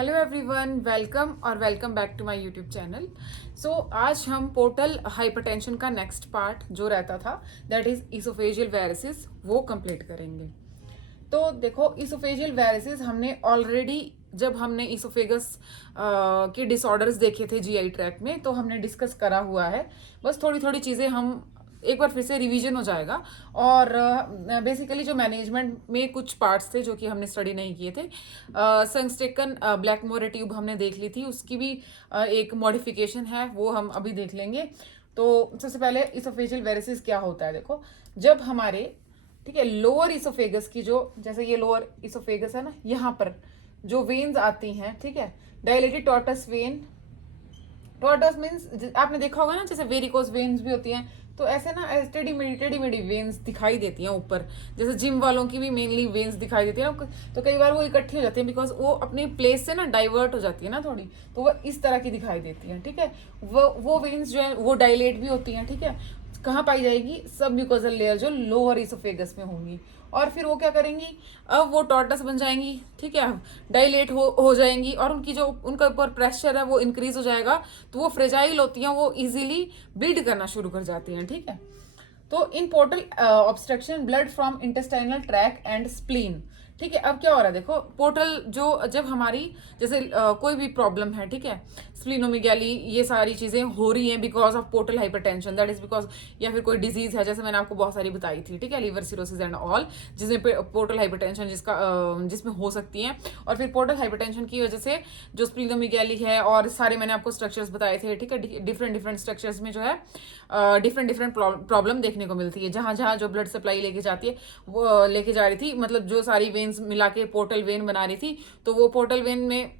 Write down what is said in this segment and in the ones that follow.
Hello everyone, welcome और welcome back to my YouTube channel. So आज हम portal hypertension का नेक्स्ट पार्ट जो रहता था दैट इज इसोफेजियल वेरिसिस वो कंप्लीट करेंगे। तो देखो, इसोफेजियल वेरिसिस हमने ऑलरेडी जब हमने इसोफेगस के डिसऑर्डर्स देखे थे जीआई ट्रैक में तो हमने डिस्कस करा हुआ है। बस थोड़ी थोड़ी चीज़ें हम एक बार फिर से रिवीजन हो जाएगा। और बेसिकली जो मैनेजमेंट में कुछ पार्ट्स थे जो कि हमने स्टडी नहीं किए थे, संस्टेकन ब्लैक मोरे ट्यूब हमने देख ली थी, उसकी भी एक मॉडिफिकेशन है वो हम अभी देख लेंगे। तो सबसे पहले इसोफेजियल वेरिसिस क्या होता है। देखो, जब हमारे ठीक है लोअर इसोफेगस की जो जैसे ये लोअर इसोफेगस है ना, यहाँ पर जो वेन्स आती हैं, ठीक है, डायलेटेड टॉर्टस वेन। टॉर्टस मीन्स आपने देखा होगा ना, जैसे वेरिकोस वेन्स भी होती हैं, तो ऐसे ना टेढ़ी मेढ़ी वेन्स दिखाई देती हैं ऊपर। जैसे जिम वालों की भी मेनली वेन्स दिखाई देती है ना, तो कई बार वो इकट्ठी हो जाती है बिकॉज वो अपनी प्लेस से ना डाइवर्ट हो जाती है ना थोड़ी, तो वो इस तरह की दिखाई देती हैं। ठीक है, वो वेन्स जो है वो डायलेट भी होती हैं। ठीक है, कहाँ पाई जाएगी? सब म्यूकोजल लेयर जो लोअर इसोफेगस में होंगी। और फिर वो क्या करेंगी, अब वो टॉर्टस बन जाएंगी। ठीक है, डायलेट हो जाएंगी और उनकी जो उनका ऊपर प्रेशर है वो इंक्रीज हो जाएगा, तो वो फ्रेजाइल होती हैं, वो इजीली ब्लीड करना शुरू कर जाती हैं। ठीक है, तो in portal obstruction blood from intestinal tract and spleen. ठीक है, अब क्या हो रहा है, देखो पोर्टल जो जब हमारी जैसे कोई भी प्रॉब्लम है, ठीक है, स्प्लीनोमेगाली, ये सारी चीजें हो रही हैं because of portal hypertension, that is because, या फिर कोई डिजीज है जैसे मैंने आपको बहुत सारी बताई थी, ठीक है, लीवर सिरोसिस एंड ऑल, जिसमें पोर्टल हाइपरटेंशन जिसमें हो सकती है। और फिर पोर्टल हाइपरटेंशन की वजह से जो स्प्लीनोमेगाली है और सारे मैंने आपको स्ट्रक्चर्स बताए थे, ठीक है, डिफरेंट डिफरेंट स्ट्रक्चर्स में जो है डिफरेंट डिफरेंट प्रॉब्लम देखने को मिलती है। जहां जहां जो ब्लड सप्लाई लेके जाती है, वो लेके जा रही थी, मतलब जो सारी वेन्स मिला के पोर्टल वेन बना रही थी, तो वो पोर्टल वेन में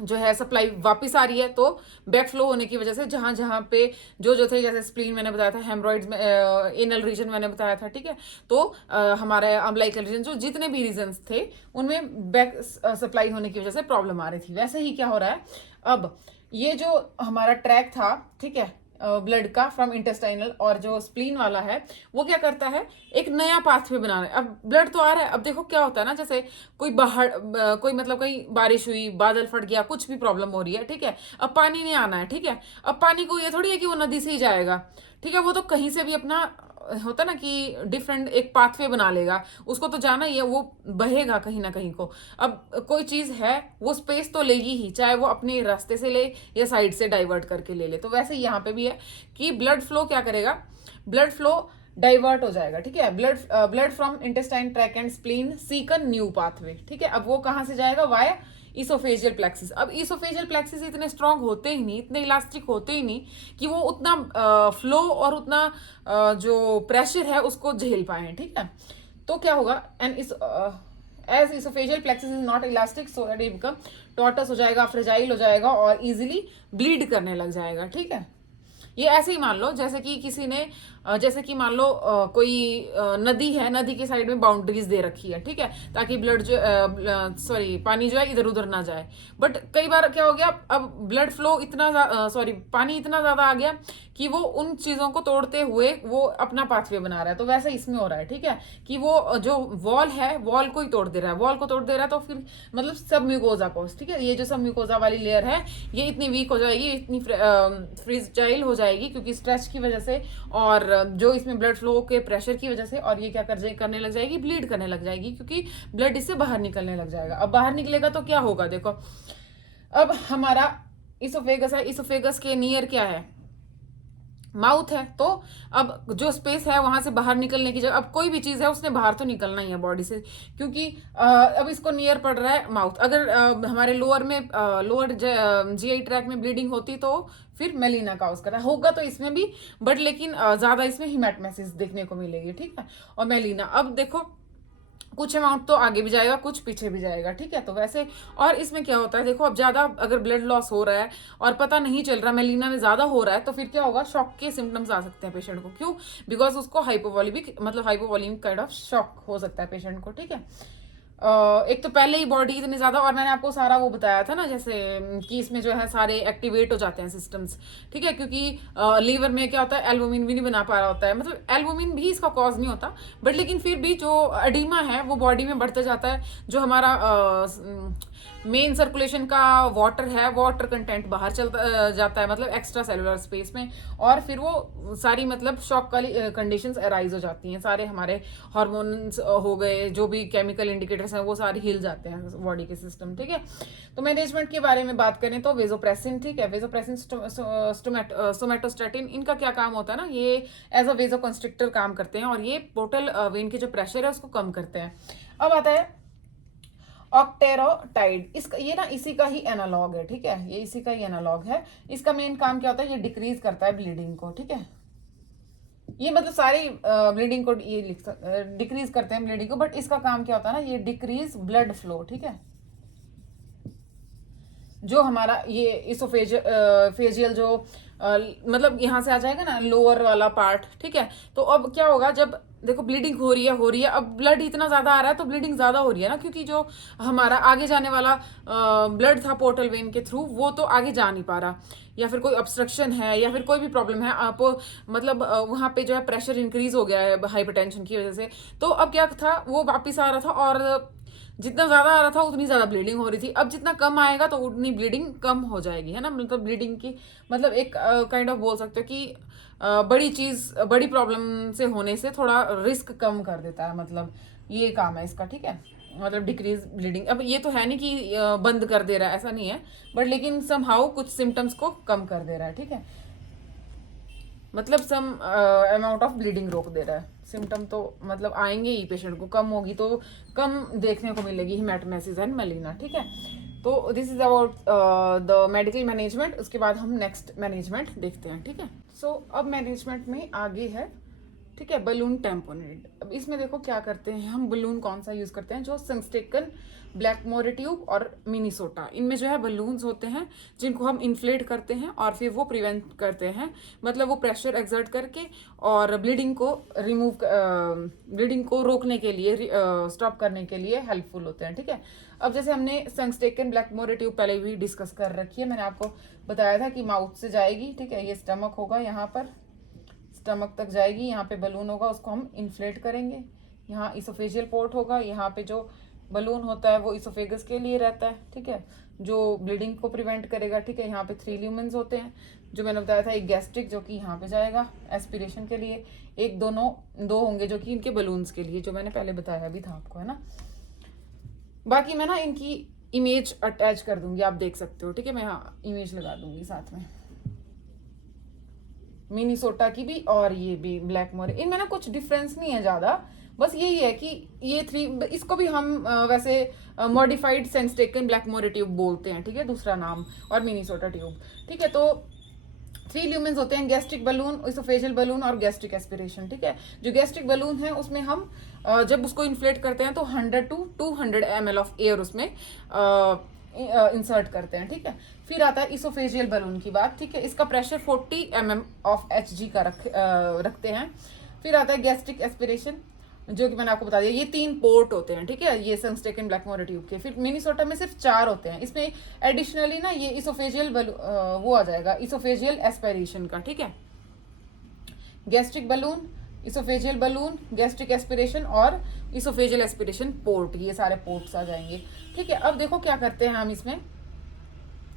जो है सप्लाई वापस आ रही है, तो बैक फ्लो होने की वजह से जहां जहां पे जो थे, जैसे स्प्लीन मैंने बताया था, हेमरॉइड्स में एनल रीजन मैंने बताया था, ठीक है, तो हमारे अम्लाइकल रीजन, जो जितने भी रीजन्स थे उनमें बैक सप्लाई होने की वजह से प्रॉब्लम आ रही थी। वैसे ही क्या हो रहा है, अब ये जो हमारा ट्रैक था, ठीक है, ब्लड का फ्रॉम इंटेस्टाइनल, और जो स्प्लीन वाला है वो क्या करता है, एक नया पाथवे बना रहा है। अब ब्लड तो आ रहा है, अब देखो क्या होता है ना, जैसे कोई बाहर कोई मतलब कहीं बारिश हुई, बादल फट गया, कुछ भी प्रॉब्लम हो रही है, ठीक है, अब पानी नहीं आना है। ठीक है, अब पानी को ये थोड़ी है कि वो नदी से ही जाएगा, ठीक है, वो तो कहीं से भी अपना होता ना कि डिफरेंट एक पाथवे बना लेगा, उसको तो जाना ही है, वो बहेगा कहीं ना कहीं को। अब कोई चीज है वो स्पेस तो लेगी ही, चाहे वो अपने रास्ते से ले या साइड से डाइवर्ट करके ले ले। तो वैसे यहाँ पे भी है कि ब्लड फ्लो क्या करेगा, ब्लड फ्लो डाइवर्ट हो जाएगा। ठीक है, blood from intestine track and spleen seek a new pathway. ठीक है, अब वो कहाँ से जाएगा? Via oesophageal plexus. अब इसोफेजियल प्लेक्सिस इतने स्ट्रांग होते ही नहीं, इतने इलास्टिक होते ही नहीं कि वो उतना फ्लो और उतना जो प्रेशर है उसको झेल पाए। ठीक है, तो क्या होगा, एंड इस as oesophageal plexus is not elastic, so that it become tortuous हो जाएगा, फ्रेजाइल हो जाएगा और इजिली ब्लीड करने लग जाएगा। ठीक है, ये ऐसे ही मान लो जैसे कि किसी ने जैसे कि मान लो कोई नदी है, नदी के साइड में बाउंड्रीज दे रखी है, ठीक है, ताकि ब्लड जो सॉरी पानी जो है इधर उधर ना जाए। बट कई बार क्या हो गया, अब ब्लड फ्लो इतना सॉरी पानी इतना ज्यादा आ गया कि वो उन चीजों को तोड़ते हुए वो अपना पाथवे बना रहा है। तो वैसे इसमें हो रहा है, ठीक है, कि वो जो वॉल है, वॉल को ही तोड़ दे रहा है, वॉल को तोड़ दे रहा है, तो फिर मतलब सब म्यूकोजा पोस्ट, ठीक है, ये जो सब म्यूकोजा वाली लेयर है ये इतनी वीक हो जाएगी, इतनी फ्रीजाइल हो जाएगी क्योंकि स्ट्रेच की वजह से और जो इसमें ब्लड फ्लो के प्रेशर की वजह से, और ये क्या करने लग जाएगी, ब्लीड करने लग जाएगी, क्योंकि ब्लड इससे बाहर निकलने लग जाएगा। अब बाहर निकलेगा तो क्या होगा, देखो अब हमारा इसोफेगस है, इसोफेगस के नियर क्या है, माउथ है, तो अब जो स्पेस है वहां से बाहर निकलने की जगह, अब कोई भी चीज है उसने बाहर तो निकलना ही है बॉडी से, क्योंकि अब इसको नियर पड़ रहा है माउथ। अगर हमारे लोअर में लोअर जीआई ट्रैक में ब्लीडिंग होती तो फिर मेलिना काउज करा होगा, तो इसमें भी, बट लेकिन ज्यादा इसमें हिमेटमेसिस देखने को मिलेगी। ठीक है, और मेलिना, अब देखो कुछ अमाउंट तो आगे भी जाएगा, कुछ पीछे भी जाएगा। ठीक है, तो वैसे, और इसमें क्या होता है, देखो अब ज्यादा अगर ब्लड लॉस हो रहा है और पता नहीं चल रहा, मेलिना में ज्यादा हो रहा है, तो फिर क्या होगा, शॉक के सिम्टम्स आ सकते हैं पेशेंट को। क्यों? बिकॉज उसको हाइपोवॉलिमिक मतलब हाइपोवॉलिमिक काइंड ऑफ शॉक हो सकता है पेशेंट को। ठीक है, एक तो पहले ही बॉडी इतनी ज़्यादा, और मैंने आपको सारा वो बताया था ना, जैसे कि इसमें जो है सारे एक्टिवेट हो जाते हैं सिस्टम्स, ठीक है, क्योंकि लीवर में क्या होता है, एल्बुमिन भी नहीं बना पा रहा होता है, मतलब एल्बुमिन भी इसका कॉज नहीं होता, बट लेकिन फिर भी जो एडिमा है वो बॉडी में बढ़ता जाता है, जो हमारा मेन सर्कुलेशन का वाटर है, वाटर कंटेंट बाहर चलता जाता है, मतलब एक्स्ट्रा सेलुलर स्पेस में, और फिर वो सारी मतलब शॉक वाली कंडीशंस अराइज हो जाती हैं, सारे हमारे हार्मोन्स हो गए, जो भी केमिकल इंडिकेटर्स हैं वो सारे हिल जाते हैं बॉडी के सिस्टम, ठीक है। तो मैनेजमेंट के बारे में बात करें तो वेजोप्रेसिन, ठीक है, वेजोप्रेसिन, सोमेटोस्टेटिन, इनका क्या काम होता है ना, ये एज अ वेजो कंस्ट्रिक्टर काम करते हैं, और ये पोर्टल वेन के जो प्रेशर है उसको कम करते हैं। अब आता है ऑक्टेरोटाइड, इसका ये ना इसी का ही एनालॉग है, ठीक है, ये इसी का ही एनालॉग है। इसका मेन काम क्या होता है, ये डिक्रीज करता है ब्लीडिंग को, ठीक है, ये मतलब सारी ब्लीडिंग को ये डिक्रीज करते हैं ब्लीडिंग को, बट इसका काम क्या होता है ना, ये डिक्रीज ब्लड फ्लो, ठीक है, जो हमारा ये फेजियल जो मतलब यहाँ से आ जाएगा ना लोअर वाला पार्ट, ठीक है। तो अब क्या होगा, जब देखो ब्लीडिंग हो रही है, अब ब्लड इतना ज्यादा आ रहा है तो ब्लीडिंग ज्यादा हो रही है ना, क्योंकि जो हमारा आगे जाने वाला ब्लड था पोर्टल वेन के थ्रू वो तो आगे जा नहीं पा रहा, या फिर कोई ऑब्स्ट्रक्शन है या फिर कोई भी प्रॉब्लम है, आप मतलब वहाँ पे जो है प्रेशर इंक्रीज हो गया है हाइपरटेंशन की वजह से, तो अब क्या था, वो वापिस आ रहा था, और जितना ज्यादा आ रहा था उतनी ज्यादा ब्लीडिंग हो रही थी, अब जितना कम आएगा तो उतनी ब्लीडिंग कम हो जाएगी, है ना, मतलब ब्लीडिंग की मतलब एक काइंड ऑफ बोल सकते हो कि बड़ी चीज, बड़ी प्रॉब्लम से होने से थोड़ा रिस्क कम कर देता है, मतलब ये काम है इसका, ठीक है, मतलब डिक्रीज ब्लीडिंग। अब ये तो है नहीं कि बंद कर दे रहा है, ऐसा नहीं है, बट लेकिन समहाउ कुछ सिम्टम्स को कम कर दे रहा है, ठीक है, मतलब सम अमाउंट ऑफ ब्लीडिंग रोक दे रहा है। सिम्टम तो मतलब आएंगे ही, पेशेंट को कम होगी तो कम देखने को मिलेगी हेमेटोमेसिस एंड मेलिना, ठीक है। तो this is about the medical management. उसके बाद हम नेक्स्ट मैनेजमेंट देखते हैं, ठीक है। सो अब मैनेजमेंट में आगे है, ठीक है, बलून टेम्पोनेट। अब इसमें देखो क्या करते हैं हम, बलून कौन सा यूज करते हैं, जो संस्टेकन, ब्लैकमोर ट्यूब और मिनीसोटा, इनमें जो है बलून्स होते हैं जिनको हम इन्फ्लेट करते हैं और फिर वो प्रिवेंट करते हैं, मतलब वो प्रेशर एक्सर्ट करके और ब्लीडिंग को ब्लीडिंग को रोकने के लिए, स्टॉप करने के लिए हेल्पफुल होते हैं, ठीक है। अब जैसे हमने संस्टेकन ब्लैकमोर ट्यूब पहले भी डिस्कस कर रखी है, मैंने आपको बताया था कि माउथ से जाएगी, ठीक है, ये स्टमक होगा, यहाँ पर स्टमक तक जाएगी, यहाँ पे बलून होगा, उसको हम इन्फ्लेट करेंगे, यहाँ इसोफेजियल पोर्ट होगा, यहाँ पे जो बलून होता है वो इसोफेगस के लिए रहता है, ठीक है, जो ब्लीडिंग को प्रिवेंट करेगा, ठीक है। यहाँ पे 3 ल्यूमेंस होते हैं, जो मैंने बताया था, एक गैस्ट्रिक जो कि यहाँ पे जाएगा एस्पिरेशन के लिए, एक दो होंगे जो कि इनके बलून्स के लिए, जो मैंने पहले बताया भी था आपको, है ना। बाकी मैं ना इनकी इमेज अटैच कर दूंगी, आप देख सकते हो, ठीक है, मैं यहाँ इमेज लगा दूंगी साथ में, मिनीसोटा की भी और ये भी ब्लैकमोर। इनमें ना कुछ डिफरेंस नहीं है ज़्यादा, बस यही है कि ये 3, इसको भी हम वैसे मॉडिफाइड सेंसटेकन ब्लैकमोर ट्यूब बोलते हैं, ठीक है, दूसरा नाम, और मिनीसोटा ट्यूब, ठीक है। तो 3 ल्यूमेंस होते हैं, गैस्ट्रिक बलून, इसोफेजियल बलून और गैस्ट्रिक एस्पिरेशन, ठीक है। जो गैस्ट्रिक बलून है उसमें हम जब उसको इन्फ्लेट करते हैं तो 100 to 200 ml ऑफ एयर उसमें इंसर्ट करते हैं, ठीक है। फिर आता है इसोफेजियल बलून की बात, ठीक है, इसका प्रेशर 40 mm ऑफ Hg का रखते हैं। फिर आता है गैस्ट्रिक एस्पिरेशन, जो कि मैंने आपको बता दिया, ये 3 पोर्ट होते हैं, ठीक है, ये संस्टेकन ब्लैकमोर ट्यूब के। फिर मिनीसोटा में सिर्फ 4 होते हैं, इसमें एडिशनली ना ये इसोफेजियल वो आ जाएगा, इसोफेजियल एस्पिरेशन का, ठीक है, gastric balloon, oesophageal balloon, gastric aspiration और इसोफेजियल एस्पिरेशन पोर्ट, ये सारे पोर्ट्स आ जाएंगे, ठीक है। अब देखो क्या करते हैं हम इसमें,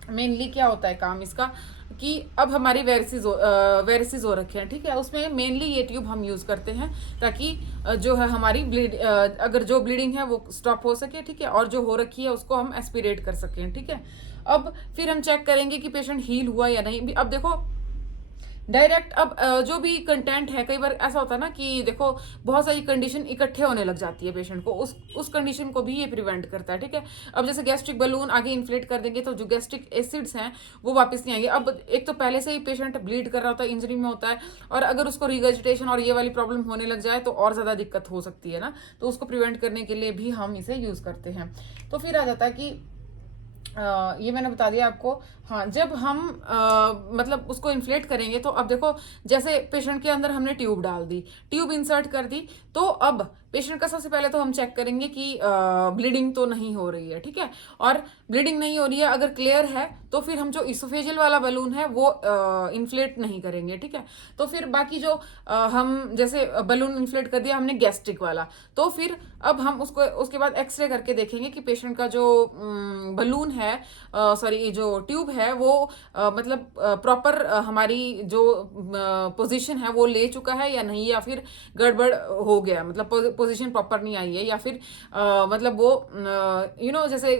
मेनली क्या होता है काम इसका, कि अब हमारी वेरिसिस हो रखे हैं, ठीक है, उसमें मेनली ये ट्यूब हम यूज़ करते हैं ताकि जो है हमारी अगर जो ब्लीडिंग है वो स्टॉप हो सके, ठीक है, और जो हो रखी है उसको हम एस्पिरेट कर सकें, ठीक है। अब फिर हम चेक करेंगे कि पेशेंट हील हुआ या नहीं। अब देखो डायरेक्ट, अब जो भी कंटेंट है, कई बार ऐसा होता है ना कि देखो बहुत सारी कंडीशन इकट्ठे होने लग जाती है पेशेंट को, उस कंडीशन को भी ये प्रिवेंट करता है, ठीक है। अब जैसे गैस्ट्रिक बलून आगे इन्फ्लेट कर देंगे तो जो गैस्ट्रिक एसिड्स हैं वो वापस नहीं आएंगे। अब एक तो पहले से ही पेशेंट ब्लीड कर रहा होता है, इंजरी में होता है, और अगर उसको रिगर्जिटेशन और ये वाली प्रॉब्लम होने लग जाए तो और ज़्यादा दिक्कत हो सकती है ना, तो उसको प्रिवेंट करने के लिए भी हम इसे यूज़ करते हैं। तो फिर आ जाता है कि ये मैंने बता दिया आपको। हाँ, जब हम मतलब उसको इन्फ्लेट करेंगे तो अब देखो, जैसे पेशेंट के अंदर हमने ट्यूब डाल दी, ट्यूब इंसर्ट कर दी, तो अब पेशेंट का सबसे पहले तो हम चेक करेंगे कि ब्लीडिंग तो नहीं हो रही है, ठीक है। और ब्लीडिंग नहीं हो रही है, अगर क्लियर है तो फिर हम जो इसोफेजियल वाला बलून है वो इन्फ्लेट नहीं करेंगे, ठीक है। तो फिर बाकी जो हम जैसे बलून इन्फ्लेट कर दिया हमने गैस्ट्रिक वाला, तो फिर अब हम उसको उसके बाद एक्सरे करके देखेंगे कि पेशेंट का जो बलून है, सॉरी जो ट्यूब है वो मतलब प्रॉपर हमारी जो पोजीशन है वो ले चुका है या नहीं, या फिर गड़बड़ हो गया, मतलब पोजीशन प्रॉपर नहीं आई है, या फिर मतलब वो जैसे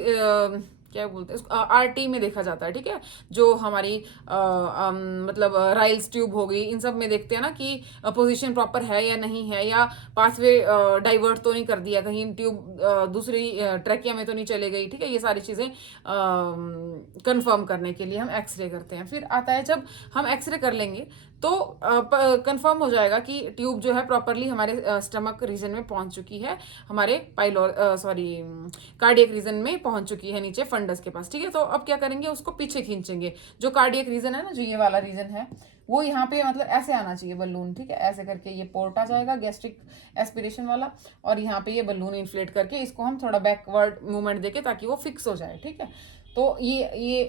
क्या बोलते हैं आरटी में देखा जाता है, ठीक है। जो हमारी मतलब राइल्स ट्यूब हो गई, इन सब में देखते हैं ना कि पोजीशन प्रॉपर है या नहीं है, या पाथवे डाइवर्ट तो नहीं कर दिया, कहीं ट्यूब दूसरी ट्रैकिया में तो नहीं चले गई, ठीक है। ये सारी चीज़ें कंफर्म करने के लिए हम एक्सरे करते हैं। फिर आता है जब हम एक्सरे कर लेंगे तो कंफर्म हो जाएगा कि ट्यूब जो है प्रॉपरली हमारे स्टमक रीजन में पहुंच चुकी है, हमारे कार्डियक रीजन में पहुंच चुकी है, नीचे फंडस के पास, ठीक है। तो अब क्या करेंगे, उसको पीछे खींचेंगे। जो कार्डियक रीजन है ना, जो ये वाला रीजन है, वो यहाँ पे मतलब ऐसे आना चाहिए बलून, ठीक है। ऐसे करके ये पोर्ट आ जाएगा गैस्ट्रिक एस्पिरेशन वाला, और यहाँ पे ये बलून इन्फ्लेट करके इसको हम थोड़ा बैकवर्ड मूवमेंट देके ताकि वो फिक्स हो जाए, ठीक है। तो ये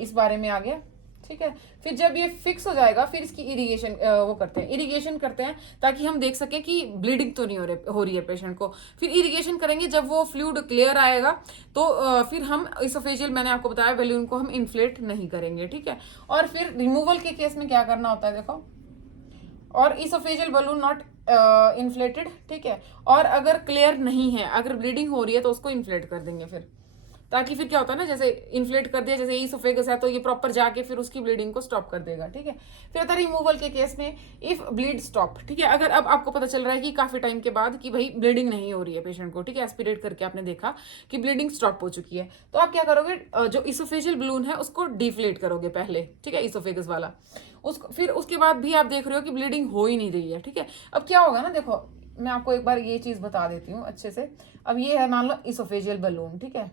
इस बारे में आ गया, ठीक है। फिर जब ये फिक्स हो जाएगा फिर इसकी इरिगेशन वो करते हैं, इरिगेशन करते हैं ताकि हम देख सकें कि ब्लीडिंग तो नहीं हो रही है पेशेंट को। फिर इरिगेशन करेंगे, जब वो फ्लूइड क्लियर आएगा तो फिर हम इसोफेजियल, मैंने आपको बताया, बलून को हम इन्फ्लेट नहीं करेंगे, ठीक है। और फिर रिमूवल के केस में क्या करना होता है देखो, और इसोफेजियल बलून नॉट इन्फ्लेटेड, ठीक है। और अगर क्लियर नहीं है, अगर ब्लीडिंग हो रही है तो उसको इन्फ्लेट कर देंगे फिर, ताकि फिर क्या होता है ना, जैसे इन्फ्लेट कर दिया, जैसे ईसोफेगस है तो ये प्रॉपर जाके फिर उसकी ब्लीडिंग को स्टॉप कर देगा, ठीक है। फिर आता है रिमूवल के केस में, इफ ब्लीड स्टॉप, ठीक है। अगर अब आपको पता चल रहा है कि काफी टाइम के बाद कि भाई ब्लीडिंग नहीं हो रही है पेशेंट को, ठीक है, एस्पिरेट करके आपने देखा कि ब्लीडिंग स्टॉप हो चुकी है, तो आप क्या करोगे, जो इसोफेजियल बलून है उसको डिफ्लेट करोगे पहले, ठीक है, इसोफेगस वाला। उसको फिर उसके बाद भी आप देख रहे हो कि ब्लीडिंग हो ही नहीं रही है, ठीक है। अब क्या होगा ना, देखो मैं आपको एक बार ये चीज बता देती हूँ अच्छे से। अब ये है मान लो इसोफेजियल बलून, ठीक है,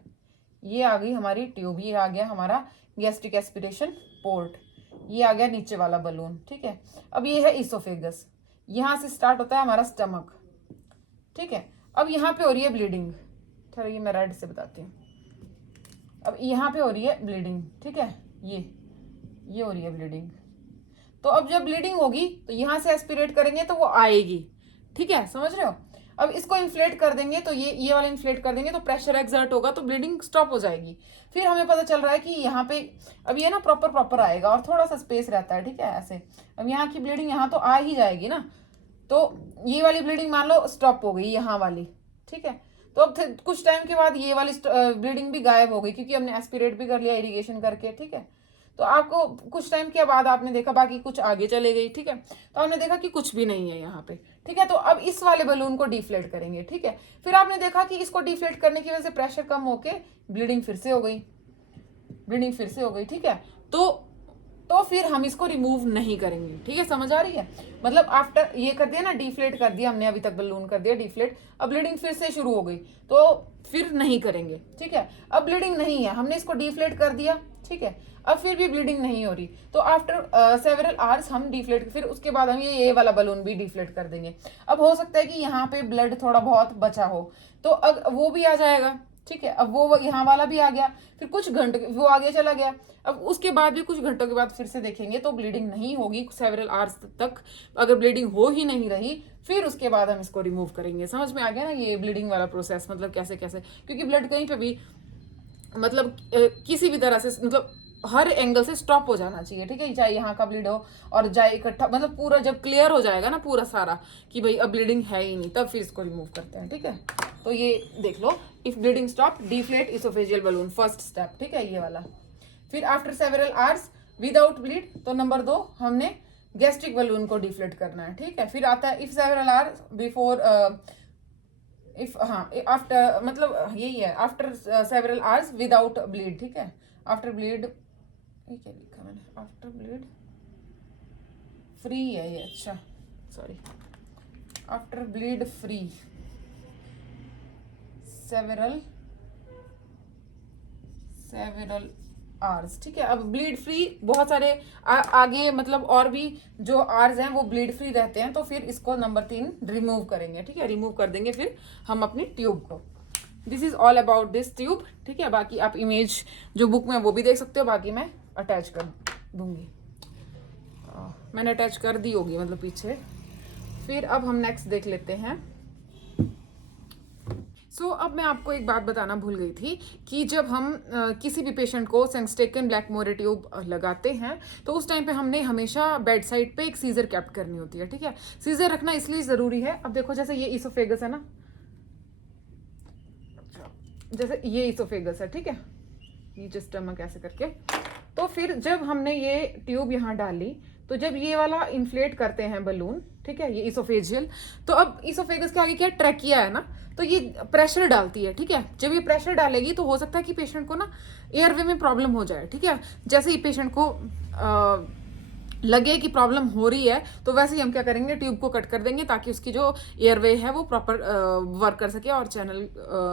ये आ गई हमारी ट्यूब, ये आ गया हमारा गैस्ट्रिक एस्पिरेशन पोर्ट, ये आ गया नीचे वाला बलून, ठीक है। अब ये है इसोफेगस, यहाँ से स्टार्ट होता है हमारा स्टमक, ठीक है। अब यहाँ पे हो रही है ब्लीडिंग, चलो ये मैं रेड से बताती हूँ। अब यहाँ पे हो रही है ब्लीडिंग, ठीक है, ये हो रही है ब्लीडिंग। तो अब जब ब्लीडिंग होगी तो यहाँ से एस्पिरेट करेंगे तो वो आएगी, ठीक है, समझ रहे हो। अब इसको इन्फ्लेट कर देंगे तो ये वाला इन्फ्लेट कर देंगे तो प्रेशर एक्सर्ट होगा तो ब्लीडिंग स्टॉप हो जाएगी। फिर हमें पता चल रहा है कि यहाँ पे अब ये ना प्रॉपर आएगा और थोड़ा सा स्पेस रहता है, ठीक है, ऐसे। अब यहाँ की ब्लीडिंग यहाँ तो आ ही जाएगी ना, तो ये वाली ब्लीडिंग मान लो स्टॉप हो गई, यहाँ वाली, ठीक है। तो अब कुछ टाइम के बाद ये वाली ब्लीडिंग भी गायब हो गई क्योंकि हमने एस्पिरेट भी कर लिया इरिगेशन करके, ठीक है। तो आपको कुछ टाइम के बाद आपने देखा बाकी कुछ आगे चले गई, ठीक है। तो आपने देखा कि कुछ भी नहीं है यहाँ पे, ठीक है। तो अब इस वाले बलून को डिफ्लेट करेंगे, ठीक है। फिर आपने देखा कि इसको डिफ्लेट करने की वजह से प्रेशर कम होके ब्लीडिंग फिर से हो गई, ठीक है। तो फिर हम इसको रिमूव नहीं करेंगे, ठीक है, समझ आ रही है। मतलब आफ्टर ये कर दिया ना, डिफ्लेट कर दिया हमने, अभी तक बलून कर दिया डिफ्लेट, अब ब्लीडिंग फिर से शुरू हो गई तो फिर नहीं करेंगे, ठीक है। अब ब्लीडिंग नहीं है, हमने इसको डिफ्लेट कर दिया, ठीक है। अब फिर भी ब्लीडिंग नहीं हो रही तो आफ्टर सेवरल आवर्स हम डिफ्लेट, फिर उसके बाद हम ये वाला बलून भी डिफ्लेट कर देंगे। अब हो सकता है कि यहाँ पे ब्लड थोड़ा बहुत बचा हो तो अब वो भी आ जाएगा, ठीक है। अब वो यहाँ वाला भी आ गया, फिर कुछ घंटे वो आगे चला गया। अब उसके बाद भी कुछ घंटों के बाद फिर से देखेंगे तो ब्लीडिंग नहीं होगी सेवरल आवर्स तक। अगर ब्लीडिंग हो ही नहीं रही फिर उसके बाद हम इसको रिमूव करेंगे। समझ में आ गया ना ये ब्लीडिंग वाला प्रोसेस, मतलब कैसे कैसे, क्योंकि ब्लड कहीं पे भी मतलब किसी भी तरह से मतलब हर एंगल से स्टॉप हो जाना चाहिए, ठीक है। चाहे यहाँ का ब्लीड हो और जाए इकट्ठा, मतलब पूरा जब क्लियर हो जाएगा ना पूरा सारा कि भाई अब ब्लीडिंग है ही नहीं, तब फिर इसको रिमूव करते हैं, ठीक है। तो ये देख लो, if bleeding stop deflate oesophageal balloon, first step, ठीक है, ये वाला। फिर after several hours without bleed, तो नंबर 2 हमने गैस्ट्रिक बलून को डिफ्लेट करना है, ठीक है। फिर आता है if several hours before, if हाँ आफ्टर, मतलब यही है, after several hours without bleed, ठीक है। आफ्टर ब्लीड, ये क्या लिखा मैंने, आफ्टर ब्लीड फ्री है ये, अच्छा sorry, after bleed free several hours, ठीक है। अब ब्लीड फ्री बहुत सारे आगे मतलब और भी जो आर्स हैं वो ब्लीड फ्री रहते हैं, तो फिर इसको नंबर 3 रिमूव करेंगे, ठीक है। रिमूव कर देंगे फिर हम अपनी ट्यूब को। This is all about this tube, ठीक है। बाकी आप इमेज जो बुक में वो भी देख सकते हो, बाकी मैं अटैच कर दूंगी। मैंने अटैच कर दी होगी मतलब पीछे। फिर अब हम नेक्स्ट देख लेते हैं। अब मैं आपको एक बात बताना भूल गई थी कि जब हम किसी भी पेशेंट को सेंगस्टेकन ब्लैकमोर ट्यूब लगाते हैं तो उस टाइम पे हमने हमेशा बेड साइड पे एक सीजर कैप्ट करनी होती है, ठीक है। सीजर रखना इसलिए ज़रूरी है, अब देखो जैसे ये इसोफेगस है ना, जैसे ये इसोफेगस है, ठीक है, नीचे स्टमक ऐसे करके। तो फिर जब हमने ये ट्यूब यहाँ डाली तो जब ये वाला इन्फ्लेट करते हैं बलून, ठीक है, ये इसोफेजियल, तो अब इसोफेगस के आगे क्या ट्रैकिया है ना, तो ये प्रेशर डालती है, ठीक है। जब ये प्रेशर डालेगी तो हो सकता है कि पेशेंट को ना एयरवे में प्रॉब्लम हो जाए, ठीक है। जैसे ही पेशेंट को लगे कि प्रॉब्लम हो रही है तो वैसे ही हम क्या करेंगे, ट्यूब को कट कर देंगे ताकि उसकी जो एयरवे है वो प्रॉपर वर्क कर सके और चैनल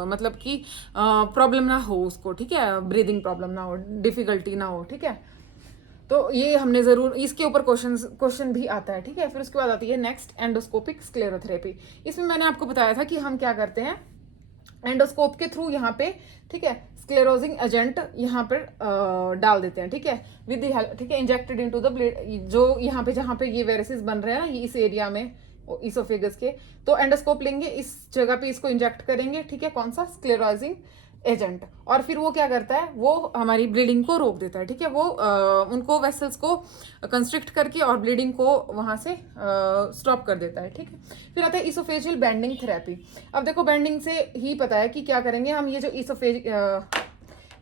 मतलब कि प्रॉब्लम ना हो उसको, ठीक है, ब्रीदिंग प्रॉब्लम ना हो, डिफिकल्टी ना हो, ठीक है। तो ये हमने ज़रूर, इसके ऊपर क्वेश्चन भी आता है, ठीक है। फिर उसके बाद आती है नेक्स्ट एंडोस्कोपिक स्क्लेरोथेरेपी। इसमें मैंने आपको बताया था कि हम क्या करते हैं, एंडोस्कोप के थ्रू यहाँ पे, ठीक है, स्क्लेरोजिंग एजेंट यहाँ पर डाल देते हैं, ठीक है, विद द हेल्प, ठीक है, इंजेक्टेड इनटू द ब्लड, जो यहाँ पे जहाँ पे ये वेरिसेस बन रहे हैं ना, ये इस एरिया में इसोफेगस के, तो एंडोस्कोप लेंगे, इस जगह पे इसको इंजेक्ट करेंगे, ठीक है, कौन सा, स्क्लेरोजिंग एजेंट, और फिर वो क्या करता है, वो हमारी ब्लीडिंग को रोक देता है, ठीक है। वो उनको वेसल्स को कंस्ट्रिक्ट करके और ब्लीडिंग को वहां से स्टॉप कर देता है, ठीक है। फिर आता है इसोफेजियल बैंडिंग थेरेपी। अब देखो बैंडिंग से ही पता है कि क्या करेंगे हम, ये जो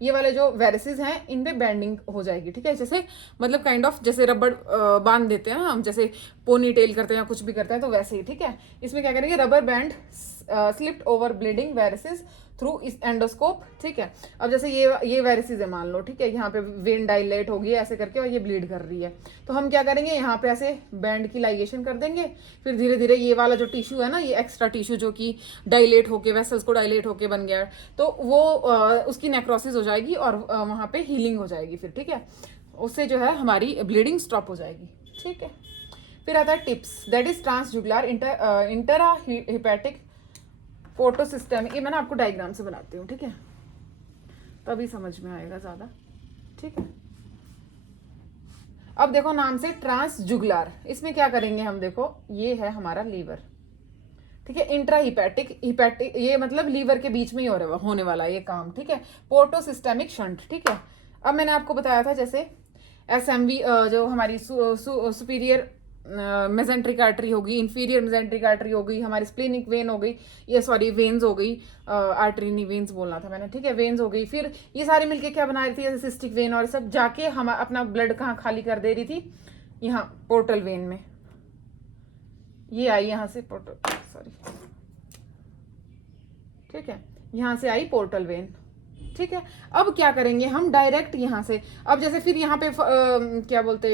ये वाले जो वेरिसेस हैं इन पे बैंडिंग हो जाएगी, ठीक है। जैसे मतलब काइंड ऑफ जैसे रबड़ बांध देते हैं हम, जैसे पोनी टेल करते हैं या कुछ भी करते हैं, तो वैसे ही, ठीक है। इसमें क्या करेंगे, rubber band slipped over bleeding varices through इस एंडोस्कोप, ठीक है। अब जैसे ये वेरिसेस है मान लो, ठीक है, यहाँ पे वेन डायलेट होगी ऐसे करके और ये ब्लीड कर रही है, तो हम क्या करेंगे, यहाँ पे ऐसे बैंड की लाइगेशन कर देंगे। फिर धीरे धीरे ये वाला जो टिश्यू है ना, ये एक्स्ट्रा टिश्यू जो कि डायलेट होके वेसल्स को डायलेट होके बन गया, तो वो उसकी नेक्रोसिस हो जाएगी और वहाँ पे हीलिंग हो जाएगी फिर, ठीक है। उससे जो है हमारी ब्लीडिंग स्टॉप हो जाएगी, ठीक है। फिर आता है TIPS, that is transjugular intra hepatic photo system. ये मैं ना आपको डायग्राम से बनाती हूँ, ठीक है, तभी समझ में आएगा ज्यादा, ठीक है। अब देखो नाम से ट्रांसजुगुलर, इसमें क्या करेंगे हम, देखो ये है हमारा लीवर, ठीक है, इंट्रा हिपैटिक ये मतलब लीवर के बीच में ही होने वाला है ये काम, ठीक है। पोर्टो सिस्टेमिक शंट, ठीक है। अब मैंने आपको बताया था जैसे एसएमवी जो हमारी सुपीरियर मेजेंट्रिक आर्टरी होगी, इंफीरियर मेजेंट्रिक आर्टरी हो गई, हमारी स्प्लेनिक वेन हो गई, ये सॉरी वेन्स हो गई, आर्टरी नहीं वेन्स बोलना था मैंने, ठीक है, वेन्स हो गई। फिर ये सारे मिलके क्या बना रही थी, जैसे सिस्टिक वेन, और सब जाके हम अपना ब्लड कहाँ खाली कर दे रही थी, यहाँ पोर्टल वेन में, ये आई यहाँ से पोर्टल, सॉरी, ठीक है, यहाँ से आई पोर्टल वेन, ठीक है। अब क्या करेंगे हम, डायरेक्ट यहाँ से, अब जैसे फिर यहाँ पे क्या बोलते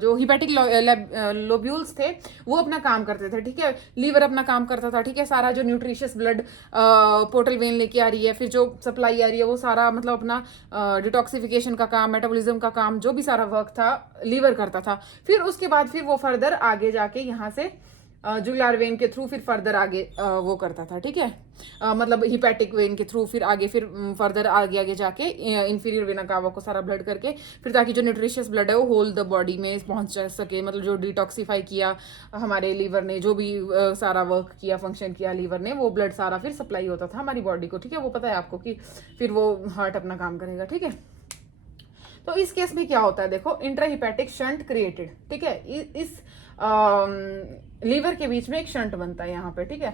जो हिपैटिक लोब्यूल्स थे वो अपना काम करते थे, ठीक है, लीवर अपना काम करता था, ठीक है, सारा जो न्यूट्रिशियस ब्लड पोर्टल वेन लेके आ रही है, फिर जो सप्लाई आ रही है वो सारा मतलब अपना डिटॉक्सिफिकेशन का काम, मेटाबॉलिज्म का काम, जो भी सारा वर्क था लीवर करता था। फिर उसके बाद फिर वो फर्दर आगे जाके यहाँ से जुगुलर वेन के थ्रू फिर फर्दर आगे वो करता था, ठीक है, मतलब हिपैटिक वेन के थ्रू फिर आगे फिर फर्दर आगे आगे जाके इंफीरियर वेना कावा को सारा ब्लड करके फिर ताकि जो न्यूट्रिशियस ब्लड है वो होल द बॉडी में पहुंच सके, मतलब जो डिटॉक्सीफाई किया हमारे लीवर ने, जो भी सारा वर्क किया, फंक्शन किया लीवर ने, वो ब्लड सारा फिर सप्लाई होता था हमारी बॉडी को, ठीक है। वो पता है आपको कि फिर वो हार्ट अपना काम करेगा, ठीक है। तो इस केस में क्या होता है, देखो इंट्राहिपैटिक शंट क्रिएटेड, ठीक है, इस लीवर के बीच में एक शंट बनता है यहाँ पे, ठीक है,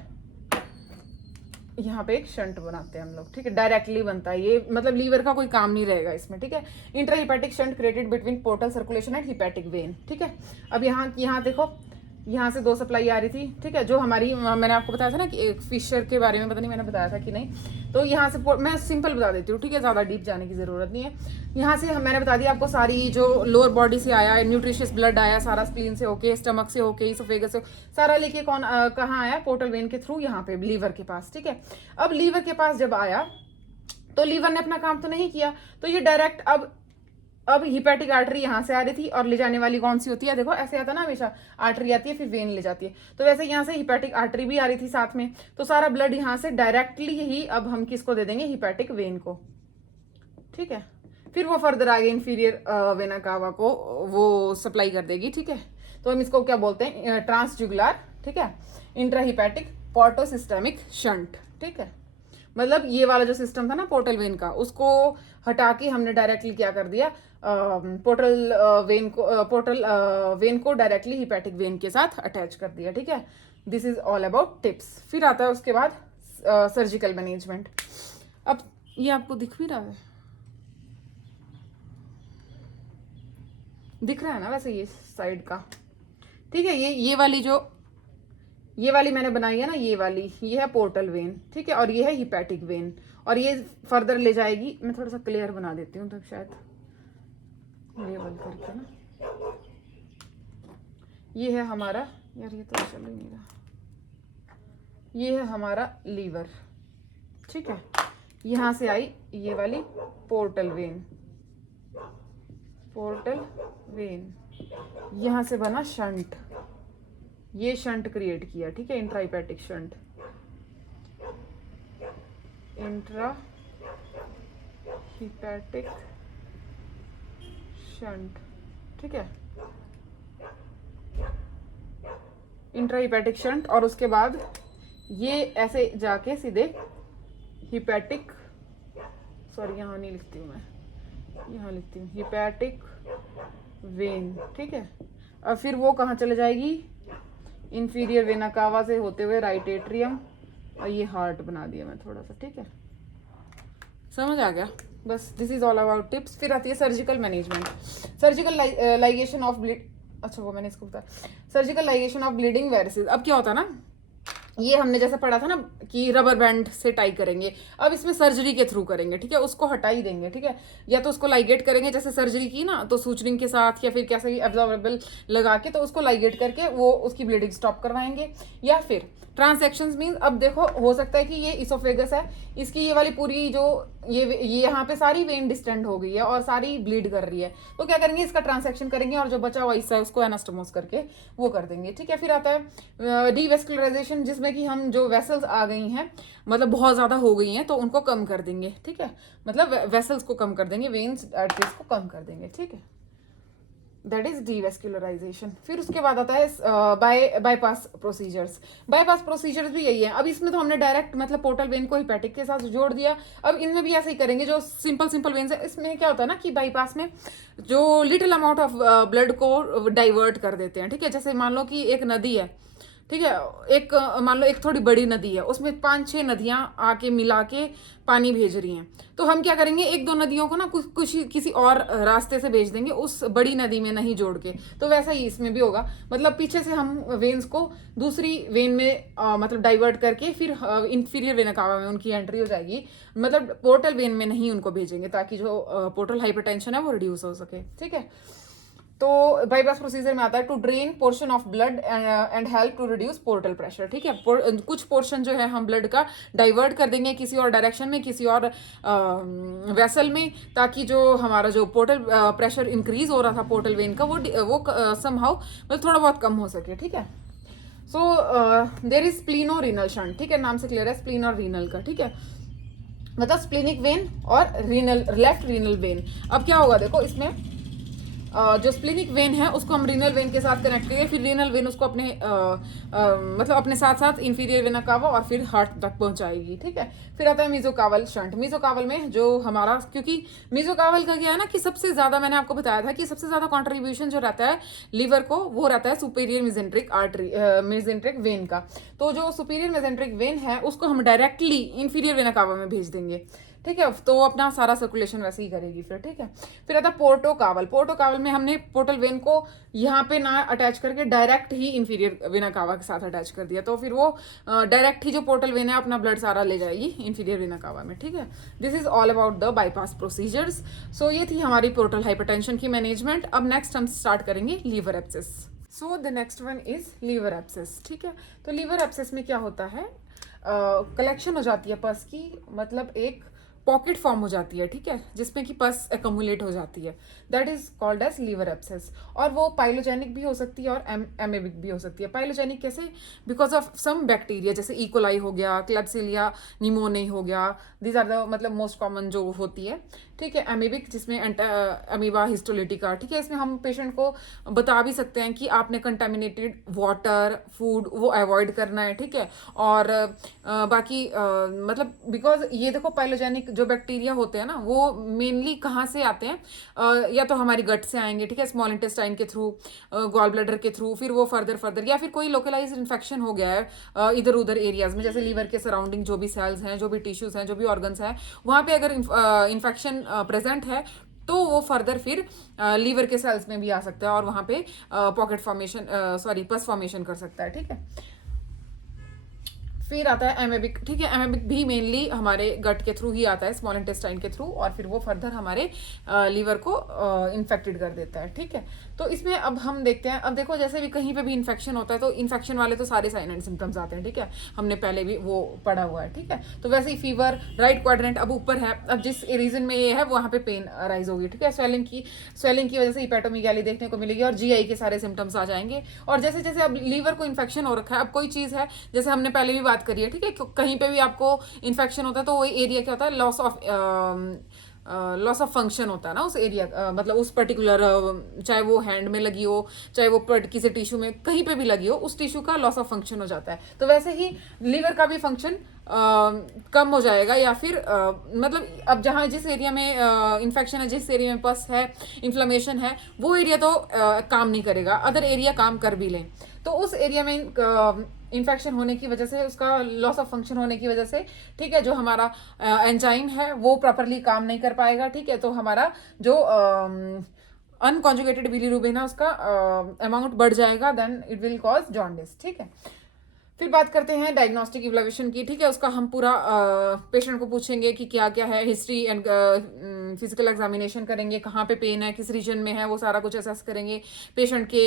यहाँ पे एक शंट बनाते हैं हम लोग, ठीक है, डायरेक्टली बनता है ये, मतलब लीवर का कोई काम नहीं रहेगा इसमें, ठीक है। Intrahepatic shunt created between portal circulation and hepatic vein, ठीक है। अब यहाँ देखो, यहाँ से 2 सप्लाई आ रही थी, ठीक है, जो हमारी मैंने आपको बताया था ना कि एक फिशर के बारे में, पता नहीं मैंने बताया था कि नहीं, तो यहाँ से मैं सिंपल बता देती हूँ, ठीक है, ज़्यादा डीप जाने की ज़रूरत नहीं है। यहाँ से मैंने बता दिया आपको, सारी जो लोअर बॉडी से आया न्यूट्रिशियस ब्लड आया सारा, स्प्लीन से होके, स्टमक से होके, इसोफेगस से सारा लेके कहाँ आया, पोर्टल वेन के थ्रू यहाँ पे लीवर के पास, ठीक है। अब लीवर के पास जब आया तो लीवर ने अपना काम तो नहीं किया, तो ये डायरेक्ट अब हिपैटिक आर्टरी यहाँ से आ रही थी और ले जाने वाली कौन सी होती है, देखो ऐसे आता ना हमेशा, आर्टरी आती है फिर वेन ले जाती है, तो वैसे यहाँ से हिपैटिक आर्टरी भी आ रही थी साथ में, तो सारा ब्लड यहाँ से डायरेक्टली ही अब हम किसको दे देंगे, हिपैटिक वेन को। ठीक है, फिर वो फर्दर आगे इंफीरियर वेना कावा को वो सप्लाई कर देगी। ठीक है, तो हम इसको क्या बोलते हैं, ट्रांसजुगुलर, ठीक है, इंट्राहिपैटिक पोर्टोसिस्टेमिक शंट। ठीक है, मतलब ये वाला जो सिस्टम था ना पोर्टल वेन का, उसको हटा के हमने डायरेक्टली क्या कर दिया, पोर्टल वेन को डायरेक्टली हिपैटिक वेन के साथ अटैच कर दिया। ठीक है, this is all about tips. फिर आता है उसके बाद सर्जिकल मैनेजमेंट। अब ये आपको दिख भी रहा है, दिख रहा है ना वैसे ये साइड का। ठीक है, ये वाली मैंने बनाई है ना, ये है पोर्टल वेन। ठीक है, और ये है हिपैटिक वेन, और ये फर्दर ले जाएगी। मैं थोड़ा सा क्लियर बना देती हूँ तब शायद लेवल करके ना। ये है हमारा, यार ये तो चल ही नहीं रहा, ये है हमारा लीवर। ठीक है, यहाँ से आई ये वाली पोर्टल वेन, यहाँ से बना शंट, ये शंट क्रिएट किया। ठीक है, इंट्राहिपैटिक शंट, इंट्राहिपैटिक शंट। ठीक है, इंट्राहिपैटिक शंट, और उसके बाद ये ऐसे जाके सीधे हिपैटिक, सॉरी यहाँ नहीं लिखती हूँ मैं, यहाँ लिखती हूँ हिपैटिक वेन। ठीक है, और फिर वो कहाँ चले जाएगी, इंफीरियर वेना कावा से होते हुए राइट एट्रियम, और ये हार्ट बना दिया मैं थोड़ा सा। ठीक है, समझ आ गया, बस this is all about tips. फिर आती है surgical management. Surgical ligation of bleed, अच्छा वो मैंने इसको बताया, surgical ligation of bleeding varices. अब क्या होता है ना, ये हमने जैसे पढ़ा था ना कि रबर बैंड से टाई करेंगे, अब इसमें सर्जरी के थ्रू करेंगे। ठीक है, उसको हटा ही देंगे। ठीक है, या तो उसको लाइगेट करेंगे जैसे सर्जरी की ना, तो सूचरिंग के साथ, या फिर कैसे भी एब्जॉर्बेबल लगा के, तो उसको लाइगेट करके वो उसकी ब्लीडिंग स्टॉप करवाएंगे। या फिर ट्रांसेक्शंस मीन, अब देखो हो सकता है कि ये इसोफेगस है, इसकी ये वाली पूरी जो ये यहाँ पे सारी वेन डिस्टेंड हो गई है और सारी ब्लीड कर रही है, तो क्या करेंगे, इसका ट्रांसेक्शन करेंगे और जो बचा हुआ हिस्सा है उसको एनास्टोमोस करके वो कर देंगे। ठीक है, फिर आता है डीवेस्कुलराइजेशन, जिसमें कि हम जो वेसल्स आ गई हैं, मतलब बहुत ज़्यादा हो गई हैं, तो उनको कम कर देंगे। ठीक है, मतलब वेसल्स को कम कर देंगे, वेन्स आर्टरीज को कम कर देंगे। ठीक है, दैट इज डीवेस्कुलराइजेशन। फिर उसके बाद आता है बाईपास प्रोसीजर्स। बाईपास प्रोसीजर्स भी यही है। अब इसमें तो हमने डायरेक्ट मतलब पोर्टल वेन को हिपैटिक के साथ जोड़ दिया, अब इनमें भी ऐसे ही करेंगे। जो सिंपल वेन्स है, इसमें क्या होता है ना कि बाईपास में जो लिटिल अमाउंट ऑफ ब्लड को डाइवर्ट कर देते हैं। ठीक है, जैसे मान लो कि एक नदी है, ठीक है, एक मान लो एक थोड़ी बड़ी नदी है, उसमें 5-6 नदियां आके मिला के पानी भेज रही हैं, तो हम क्या करेंगे, 1-2 नदियों को ना कुछ किसी और रास्ते से भेज देंगे, उस बड़ी नदी में नहीं जोड़ के। तो वैसा ही इसमें भी होगा, मतलब पीछे से हम वेन्स को दूसरी वेन में मतलब डाइवर्ट करके फिर इंफीरियर वेना कावा में उनकी एंट्री हो जाएगी, मतलब पोर्टल वेन में नहीं उनको भेजेंगे, ताकि जो पोर्टल हाइपरटेंशन है वो रिड्यूस हो सके। ठीक है, तो बाईपास प्रोसीजर में आता है to drain portion of blood and help to reduce portal pressure. ठीक है, कुछ पोर्शन जो है हम ब्लड का डाइवर्ट कर देंगे किसी और डायरेक्शन में, किसी और वेसल में, ताकि जो हमारा जो पोर्टल प्रेशर इंक्रीज हो रहा था पोर्टल वेन का वो समहाउ मतलब थोड़ा बहुत कम हो सके। ठीक है, so there is spleno renal shunt. ठीक है, नाम से क्लियर है, स्प्लीन और रीनल का। ठीक है, मतलब स्प्लीनिक वेन और रीनल, लेफ्ट रीनल वेन। अब क्या होगा, देखो इसमें जो स्प्लीनिक वेन है उसको हम रीनल वेन के साथ कनेक्ट करेंगे, फिर रीनल वेन उसको अपने मतलब अपने साथ साथ इंफीरियर वेना कावा और फिर हार्ट तक पहुंचाएगी। ठीक है, फिर आता है मीजोकावल शंट। मीजोकावल में जो हमारा, क्योंकि मीजोकावल का क्या है ना कि सबसे ज्यादा, मैंने आपको बताया था कि सबसे ज्यादा कॉन्ट्रीब्यूशन जो रहता है लीवर को, वो रहता है superior mesenteric artery, mesenteric when का। तो जो सुपीरियर मेजेंट्रिक वेन है उसको हम डायरेक्टली इंफीरियर वेना कावा में भेज देंगे। ठीक है, तो अपना सारा सर्कुलेशन वैसे ही करेगी फिर। ठीक है, फिर आता पोर्टो कावल। पोर्टो कावल में हमने पोर्टल वेन को यहाँ पे ना अटैच करके डायरेक्ट ही इंफीरियर वेना कावा के साथ अटैच कर दिया, तो फिर वो डायरेक्ट ही जो पोर्टल वेन है अपना ब्लड सारा ले जाएगी इंफीरियर वेना कावा में। ठीक है, this is all about the bypass procedures. So ये थी हमारी पोर्टल हाइपरटेंशन की मैनेजमेंट। अब नेक्स्ट हम स्टार्ट करेंगे liver abscess. So the next one is liver abscess. ठीक है, तो लीवर एब्सेस में क्या होता है, कलेक्शन हो जाती है पस की, मतलब एक पॉकेट फॉर्म हो जाती है, ठीक है, जिसमें कि पस एक्यूमुलेट हो जाती है, that is called as liver abscess. और वो पाइलोजेनिक भी हो सकती है और एमेबिक भी हो सकती है। पाइलोजेनिक कैसे? बिकॉज ऑफ सम बैक्टीरिया, जैसे इकोलाई हो गया, क्लबसिलिया निमोनी हो गया, दीज आर द मतलब मोस्ट कॉमन जो होती है, ठीक है। एमेबिक जिसमें अमीबा हिस्टोलिटिका, ठीक है। इसमें हम पेशेंट को बता भी सकते हैं कि आपने कंटेमिनेटेड वाटर फूड वो अवॉइड करना है, ठीक है। और बाकी मतलब बिकॉज ये देखो पाइलोजेनिक जो बैक्टीरिया होते हैं ना, वो मेनली कहाँ से आते हैं? या तो हमारी गट से आएंगे, ठीक है, स्मॉल इंटेस्टाइन के थ्रू, गॉल ब्लैडर के थ्रू, फिर वो फर्दर या फिर कोई लोकलाइज इन्फेक्शन हो गया है इधर उधर एरियाज में, जैसे लीवर के सराउंडिंग जो भी सेल्स हैं, जो भी टिश्यूज हैं, जो भी ऑर्गन्स हैं, वहाँ पे अगर इन्फेक्शन प्रेजेंट है तो वो फर्दर फिर लीवर के सेल्स में भी आ सकता है और वहाँ पे pocket formation sorry pus formation कर सकता है, ठीक है। फिर आता है एमेबिक, ठीक है। एमेबिक भी मेनली हमारे गट के थ्रू ही आता है, स्मॉल इंटेस्टाइन के थ्रू, और फिर वो फर्दर हमारे लीवर को इन्फेक्टेड कर देता है, ठीक है। तो इसमें अब हम देखते हैं, अब देखो जैसे भी कहीं पे भी इन्फेक्शन होता है तो इन्फेक्शन वाले तो सारे साइन एंड सिम्टम्स आते हैं, ठीक है, हमने पहले भी वो पढ़ा हुआ है, ठीक है। तो वैसे ही फीवर, राइट क्वाड्रेंट अब ऊपर है, अब जिस रीजन में ये है वहाँ पे पेन राइज होगी, ठीक है। स्वेलिंग की वजह से हिपेटोमेगाली देखने को मिलेगी और जीआई के सारे सिम्टम्स आ जाएंगे। और जैसे जैसे अब लीवर को इन्फेक्शन हो रखा है, अब कोई चीज़ है जैसे हमने पहले भी बात करी है, ठीक है, कहीं पे भी आपको इन्फेक्शन होता है तो वो एरिया क्या होता है, लॉस ऑफ फंक्शन होता है ना उस एरिया, मतलब उस पर्टिकुलर चाहे वो हैंड में लगी हो, चाहे वो किसी टिश्यू में कहीं पे भी लगी हो, उस टिश्यू का लॉस ऑफ फंक्शन हो जाता है। तो वैसे ही लीवर का भी फंक्शन कम हो जाएगा, या फिर मतलब अब जहाँ जिस एरिया में इन्फेक्शन है, जिस एरिया में पस है, इन्फ्लेमेशन है, वो एरिया तो काम नहीं करेगा, अदर एरिया काम कर भी लें। तो उस एरिया में इन्फेक्शन होने की वजह से, उसका लॉस ऑफ फंक्शन होने की वजह से, ठीक है, जो हमारा एंजाइम है वो प्रॉपरली काम नहीं कर पाएगा, ठीक है। तो हमारा जो अनकॉन्जुगेटेड बिलीरुबिन है उसका अमाउंट बढ़ जाएगा, then it will cause jaundice, ठीक है। फिर बात करते हैं डायग्नोस्टिक इवैल्यूएशन की, ठीक है। उसका हम पूरा पेशेंट को पूछेंगे कि क्या क्या है, हिस्ट्री एंड फिजिकल एग्जामिनेशन करेंगे, कहाँ पे पेन है, किस रीजन में है, वो सारा कुछ असेस करेंगे। पेशेंट के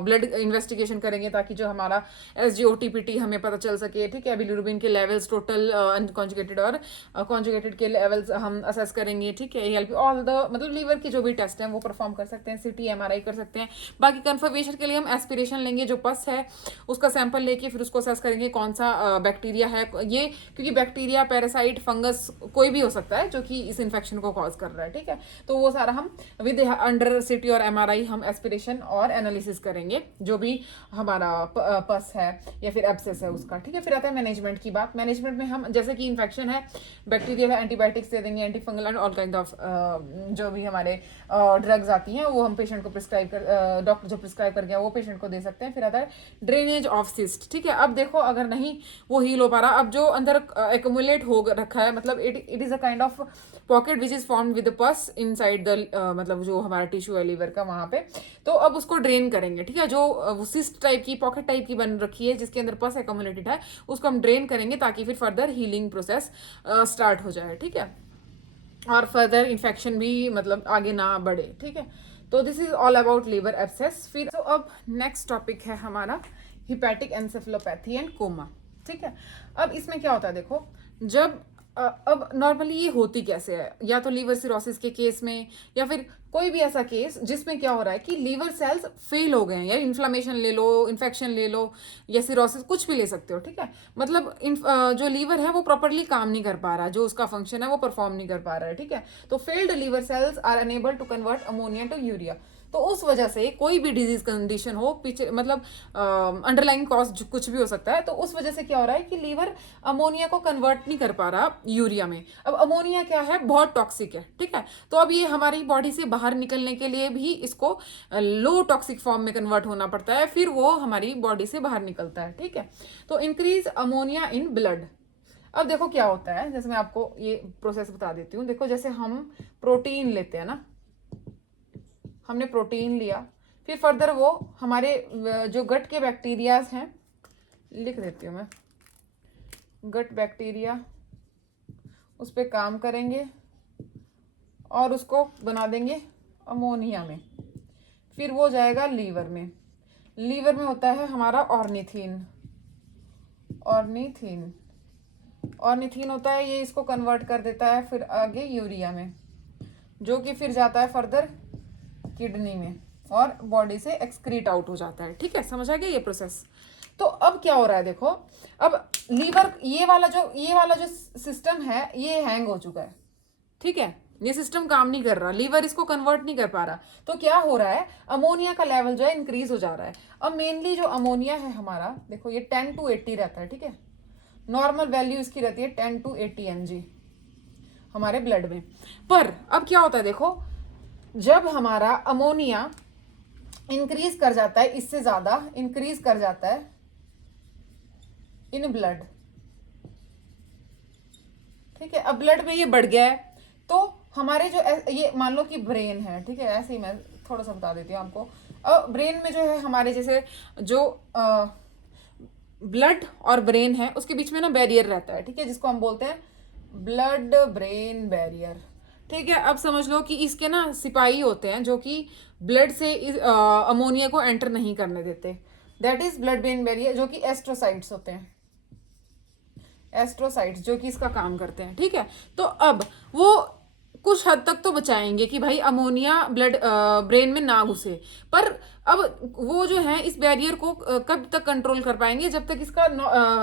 ब्लड इन्वेस्टिगेशन करेंगे ताकि जो हमारा SGOT-PT हमें पता चल सके, ठीक है। बिलिरुबिन के लेवल्स टोटल अनकॉन्जुगेटेड और कॉन्जुगेटेड के लेवल्स हम असेस करेंगे, ठीक है। ALP ऑल द मतलब लीवर के जो भी टेस्ट हैं वो परफॉर्म कर सकते हैं, CT MRI कर सकते हैं। बाकी कन्फर्मेशन के लिए हम एस्पिरेशन लेंगे, जो पस है उसका सैंपल लेके फिर उसको असेस करेंगे कौन सा बैक्टीरिया है ये, क्योंकि बैक्टीरिया, पैरासाइट, फंगस कोई भी हो सकता है जो कि इस इन्फेक्शन को कॉज कर रहा है, ठीक है। तो वो सारा हम विद अंडर CT और MRI हम एस्पिरेशन और एनालिसिस करेंगे जो भी हमारा पस है या फिर एब्सेस है उसका, ठीक है। फिर आता है मैनेजमेंट की बात। मैनेजमेंट में हम जैसे कि इन्फेक्शन है, बैक्टीरियल है, एंटीबायोटिक्स दे देंगे, antifungal and all kind of जो भी हमारे ड्रग्स आती हैं वो हम पेशेंट को प्रिस्क्राइब कर, डॉक्टर जो प्रिस्क्राइब कर गया वो पेशेंट को दे सकते हैं। फिर आता है ड्रेनेज ऑफ सिस्ट, ठीक है। अब देखो अगर नहीं वो हील हो पा रहा, अब जो अंदर एक्यूमुलेट हो रखा है, मतलब it is a kind of pocket which is formed with पस इनसाइड द मतलब जो हमारा टिश्यू है लीवर का वहां पे, तो अब उसको ड्रेन करेंगे, ठीक है। जो सिस्ट टाइप की, पॉकेट टाइप की बन रखी है जिसके अंदर पस एक्यूमुलेटेड है, उसको हम ड्रेन करेंगे ताकि फिर फर्दर हीलिंग प्रोसेस स्टार्ट हो जाए, ठीक है, और फर्दर इन्फेक्शन भी मतलब आगे ना बढ़े, ठीक है। तो this is all about liver abscess. फिर तो अब नेक्स्ट टॉपिक है हमारा हिपैटिक एन्सेफेलोपैथी एंड कोमा, ठीक है। अब इसमें क्या होता है देखो, जब अब नॉर्मली ये होती कैसे है, या तो लीवर सिरोसिस के केस में, या फिर कोई भी ऐसा केस जिसमें क्या हो रहा है कि लीवर सेल्स फेल हो गए हैं, या इन्फ्लामेशन ले लो, इन्फेक्शन ले लो, या सिरोसिस, कुछ भी ले सकते हो, ठीक है। मतलब जो लीवर है वो प्रॉपरली काम नहीं कर पा रहा, जो उसका फंक्शन है वो परफॉर्म नहीं कर पा रहा है, ठीक है। तो failed liver cells are unable to convert ammonia to urea. तो उस वजह से कोई भी डिजीज कंडीशन हो, पीछे मतलब अंडरलाइन कॉज कुछ भी हो सकता है, तो उस वजह से क्या हो रहा है कि लीवर अमोनिया को कन्वर्ट नहीं कर पा रहा यूरिया में। अब अमोनिया क्या है, बहुत टॉक्सिक है, ठीक है। तो अब ये हमारी बॉडी से बाहर निकलने के लिए भी इसको लो टॉक्सिक फॉर्म में कन्वर्ट होना पड़ता है, फिर वो हमारी बॉडी से बाहर निकलता है, ठीक है। तो इंक्रीज अमोनिया इन ब्लड। अब देखो क्या होता है, जैसे मैं आपको ये प्रोसेस बता देती हूँ। देखो जैसे हम प्रोटीन लेते हैं ना, हमने प्रोटीन लिया, फिर फर्दर वो हमारे जो गट के बैक्टीरियाज हैं, लिख देती हूँ मैं, गट बैक्टीरिया उस पर काम करेंगे और उसको बना देंगे अमोनिया में, फिर वो जाएगा लीवर में। लीवर में होता है हमारा ऑर्निथिन, ऑर्निथिन ऑर्निथिन होता है ये इसको कन्वर्ट कर देता है फिर आगे यूरिया में, जो कि फिर जाता है फर्दर किडनी में और बॉडी से एक्सक्रीट आउट हो जाता है। ठीक है, समझ आ गया ये प्रोसेस। तो अब क्या हो रहा है देखो, अब लीवर ये वाला जो सिस्टम है ये हैंग हो चुका है। ठीक है, ये सिस्टम काम नहीं कर रहा, लीवर इसको कन्वर्ट नहीं कर पा रहा। तो क्या हो रहा है, अमोनिया का लेवल जो है इंक्रीज हो जा रहा है। अब मेनली जो अमोनिया है हमारा देखो ये 10 to 80 रहता है। ठीक है, नॉर्मल वैल्यू इसकी रहती है 10 to 80 mg हमारे ब्लड में। पर अब क्या होता है देखो, जब हमारा अमोनिया इंक्रीज कर जाता है, इससे ज्यादा इंक्रीज कर जाता है इन ब्लड। ठीक है, अब ब्लड में ये बढ़ गया है तो हमारे जो ये मान लो कि ब्रेन है, ठीक है, ऐसे ही मैं थोड़ा सा बता देती हूँ आपको। अब ब्रेन में जो है हमारे जैसे जो ब्लड और ब्रेन है उसके बीच में ना बैरियर रहता है। ठीक है, जिसको हम बोलते हैं ब्लड ब्रेन बैरियर। ठीक है, अब समझ लो कि इसके ना सिपाही होते हैं जो कि ब्लड से अमोनिया को एंटर नहीं करने देते, that is blood brain barrier, जो कि एस्ट्रोसाइट्स होते हैं, एस्ट्रोसाइट्स जो कि इसका काम करते हैं। ठीक है, तो अब वो कुछ हद तक तो बचाएंगे कि भाई अमोनिया ब्लड ब्रेन में ना घुसे, पर अब वो जो है इस बैरियर को कब तक कंट्रोल कर पाएंगे, जब तक इसका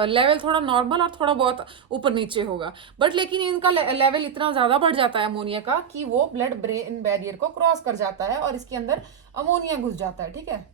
लेवल थोड़ा नॉर्मल और थोड़ा बहुत ऊपर नीचे होगा। बट लेकिन इनका लेवल इतना ज्यादा बढ़ जाता है अमोनिया का कि वो ब्लड ब्रेन बैरियर को क्रॉस कर जाता है और इसके अंदर अमोनिया घुस जाता है। ठीक है,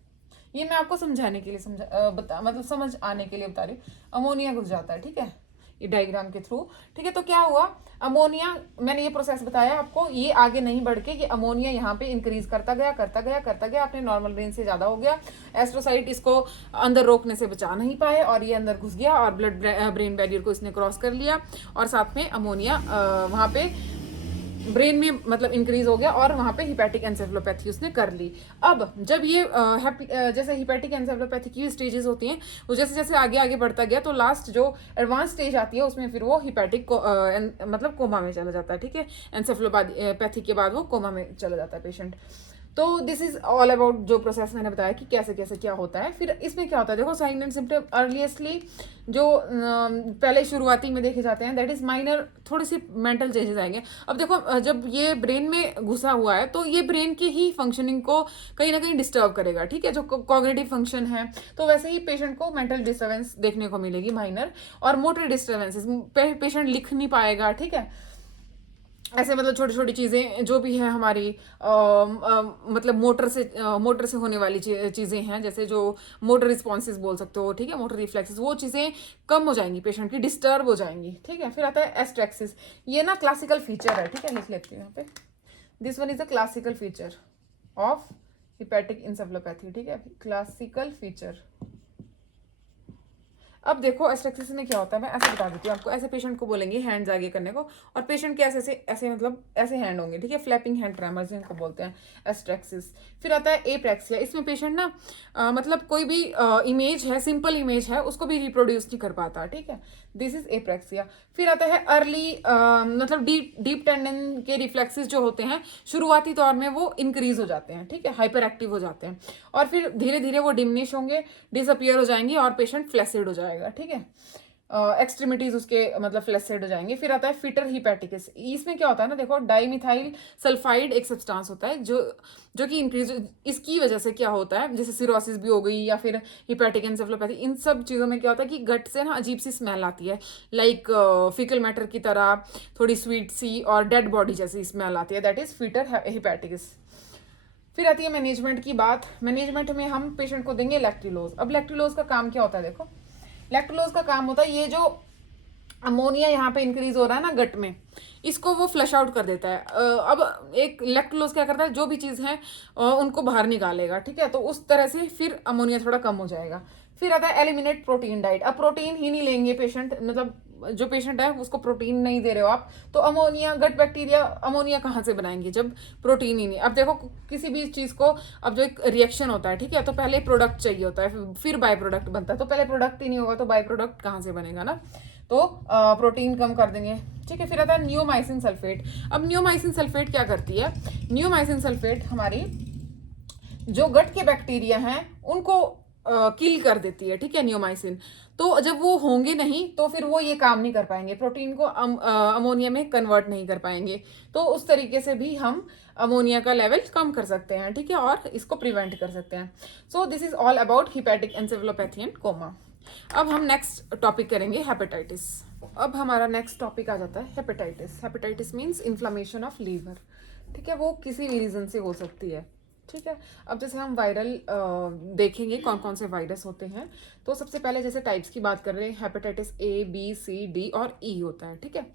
ये मैं आपको समझाने के लिए मतलब समझ आने के लिए बता रही हूँ, अमोनिया घुस जाता है। ठीक है, ये डायग्राम के थ्रू। ठीक है, तो क्या हुआ, अमोनिया, मैंने ये प्रोसेस बताया आपको, ये आगे नहीं बढ़ के ये अमोनिया यहाँ पे इंक्रीज करता गया अपने नॉर्मल रेंज से ज्यादा हो गया। एस्ट्रोसाइट इसको अंदर रोकने से बचा नहीं पाए और ये अंदर घुस गया और ब्लड ब्रेन बैरियर को इसने क्रॉस कर लिया और साथ में अमोनिया वहां पे ब्रेन में मतलब इंक्रीज हो गया और वहां पे हिपैटिक एंसेफेलोपैथी उसने कर ली। अब जब ये जैसे हिपैटिक एंसेफेलोपैथी की स्टेजेस होती हैं, वो जैसे जैसे आगे आगे बढ़ता गया तो लास्ट जो एडवांस स्टेज आती है उसमें फिर वो हिपैटिक मतलब कोमा में चला जाता है। ठीक है, एंसेफेलोपैथी के बाद वो कोमा में चला जाता है पेशेंट। तो दिस इज ऑल अबाउट जो प्रोसेस मैंने बताया कि कैसे कैसे क्या होता है। फिर इसमें क्या होता है देखो, साइन एंड सिम्टम अर्लीस्टली जो पहले शुरुआती में देखे जाते हैं, दैट इज माइनर, थोड़ी सी मेंटल चेंजेस आएंगे। अब देखो जब ये ब्रेन में घुसा हुआ है तो ये ब्रेन की ही फंक्शनिंग को कहीं ना कहीं डिस्टर्ब करेगा। ठीक है, जो कॉग्निटिव फंक्शन है, तो वैसे ही पेशेंट को मेंटल डिस्टर्बेंस देखने को मिलेगी माइनर, और मोटर डिस्टर्बेंसेस, पेशेंट लिख नहीं पाएगा। ठीक है, ऐसे मतलब छोटी छोटी चीज़ें जो भी है हमारी मतलब मोटर से होने वाली चीज़ें हैं, जैसे जो मोटर रिस्पॉन्सेज बोल सकते हो। ठीक है, मोटर रिफ्लेक्सेस, वो चीज़ें कम हो जाएंगी, पेशेंट की डिस्टर्ब हो जाएंगी। ठीक है, फिर आता है एस्ट्रेक्सिस, ये ना क्लासिकल फीचर है। ठीक है, लिख लेती हूँ यहाँ पे, this one is a classical feature of hepatic encephalopathy. ठीक है, क्लासिकल फीचर। अब देखो एस्ट्रेक्सिस में क्या होता है, मैं ऐसे बता देती हूँ आपको। ऐसे पेशेंट को बोलेंगे हैंड्स आगे करने को, और पेशेंट के ऐसे मतलब ऐसे हैंड होंगे। ठीक है, फ्लैपिंग हैंड ट्रेमर्स जिनको बोलते हैं एस्ट्रेक्सिस। फिर आता है एप्रेक्सिया, इसमें पेशेंट ना मतलब कोई भी इमेज है, सिंपल इमेज है, उसको भी रिप्रोड्यूस नहीं कर पाता। ठीक है, दिस इज एप्रेक्सिया। फिर आता है अर्ली मतलब डीप टेंडन के रिफ्लेक्सेस जो होते हैं शुरुआती तौर में वो इंक्रीज हो जाते हैं। ठीक है, हाइपर एक्टिव हो जाते हैं, और फिर धीरे धीरे वो डिमिनिश होंगे, डिसअपियर हो जाएंगे और पेशेंट फ्लैसिड हो जाएगा। ठीक है, एक्सट्रीमिटीज उसके मतलब फ्लैसिड हो जाएंगे। फिर आता है फिटर हिपैटिकस, इसमें क्या होता है ना देखो, डाइमिथाइल सल्फाइड एक सब्सटेंस होता है जो कि इंक्रीज, इसकी वजह से क्या होता है, जैसे सिरोसिस भी हो गई या फिर हिपैटिक एंसेफेलोपैथी, इन सब चीज़ों में क्या होता है कि गट से ना अजीब सी स्मेल आती है, लाइक फीकल मैटर की तरह, थोड़ी स्वीट सी और डेड बॉडी जैसी स्मेल आती है, दैट इज फिटर हिपैटिकस। फिर आती है मैनेजमेंट की बात। मैनेजमेंट में हम पेशेंट को देंगे लैक्टिलोज। अब लैक्टिलोज का काम क्या होता है देखो, लैक्टोलोज का काम होता है ये जो अमोनिया यहाँ पे इंक्रीज हो रहा है ना गट में, इसको वो फ्लश आउट कर देता है। अब एक लैक्टोलोज क्या करता है, जो भी चीज़ है उनको बाहर निकालेगा। ठीक है, तो उस तरह से फिर अमोनिया थोड़ा कम हो जाएगा। फिर आता है एलिमिनेट प्रोटीन डाइट। अब प्रोटीन ही नहीं लेंगे पेशेंट, मतलब जो पेशेंट है उसको प्रोटीन नहीं दे रहे हो आप, तो अमोनिया, गट बैक्टीरिया अमोनिया कहाँ से बनाएंगे जब प्रोटीन ही नहीं। अब देखो किसी भी चीज़ को, अब जो एक रिएक्शन होता है, ठीक है, तो पहले प्रोडक्ट चाहिए होता है, फिर बाय प्रोडक्ट बनता है, तो पहले प्रोडक्ट ही नहीं होगा तो बाय प्रोडक्ट कहाँ से बनेगा ना, तो प्रोटीन कम कर देंगे। ठीक है, फिर आता है नियोमाइसिन सल्फेट। अब नियोमाइसिन सल्फेट क्या करती है, नियोमाइसिन सल्फेट हमारी जो गट के बैक्टीरिया हैं उनको किल कर देती है, ठीक है, नियोमाइसिन। तो जब वो होंगे नहीं तो फिर वो ये काम नहीं कर पाएंगे, प्रोटीन को अमोनिया में कन्वर्ट नहीं कर पाएंगे। तो उस तरीके से भी हम अमोनिया का लेवल कम कर सकते हैं, ठीक है, और इसको प्रिवेंट कर सकते हैं। So this is all about hepatic encephalopathy and coma. अब हम नेक्स्ट टॉपिक करेंगे हेपेटाइटिस। अब हमारा नेक्स्ट टॉपिक आ जाता है hepatitis. Hepatitis means inflammation of liver, ठीक है, वो किसी भी रीजन से हो सकती है, ठीक है। अब जैसे हम वायरल देखेंगे कौन कौन से वायरस होते हैं। तो सबसे पहले जैसे टाइप्स की बात कर रहे हैं, hepatitis A, B, C, D और ई होता है, ठीक है।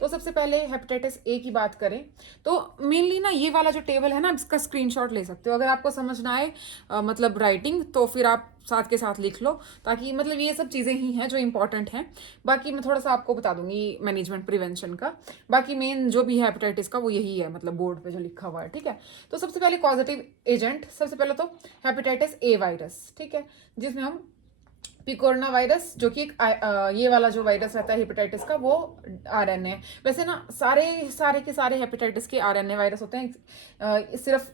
तो सबसे पहले हेपेटाइटिस ए की बात करें तो मेनली ना ये वाला जो टेबल है ना, इसका स्क्रीनशॉट ले सकते हो। अगर आपको समझ ना आए मतलब राइटिंग, तो फिर आप साथ के साथ लिख लो, ताकि मतलब ये सब चीज़ें ही हैं जो इंपॉर्टेंट हैं। बाकी मैं थोड़ा सा आपको बता दूंगी मैनेजमेंट प्रिवेंशन का। बाकी मेन जो भी है हेपेटाइटिस का वो यही है, मतलब बोर्ड पे जो लिखा हुआ है, ठीक है। तो सबसे पहले कॉजेटिव एजेंट, सबसे पहले तो हेपेटाइटिस ए वायरस, ठीक है, जिसमें हम पिकोरना वायरस, जो कि ये वाला जो वायरस रहता है हेपेटाइटिस का, वो आरएनए है। वैसे ना सारे के सारे हेपेटाइटिस के आरएनए वायरस होते हैं, सिर्फ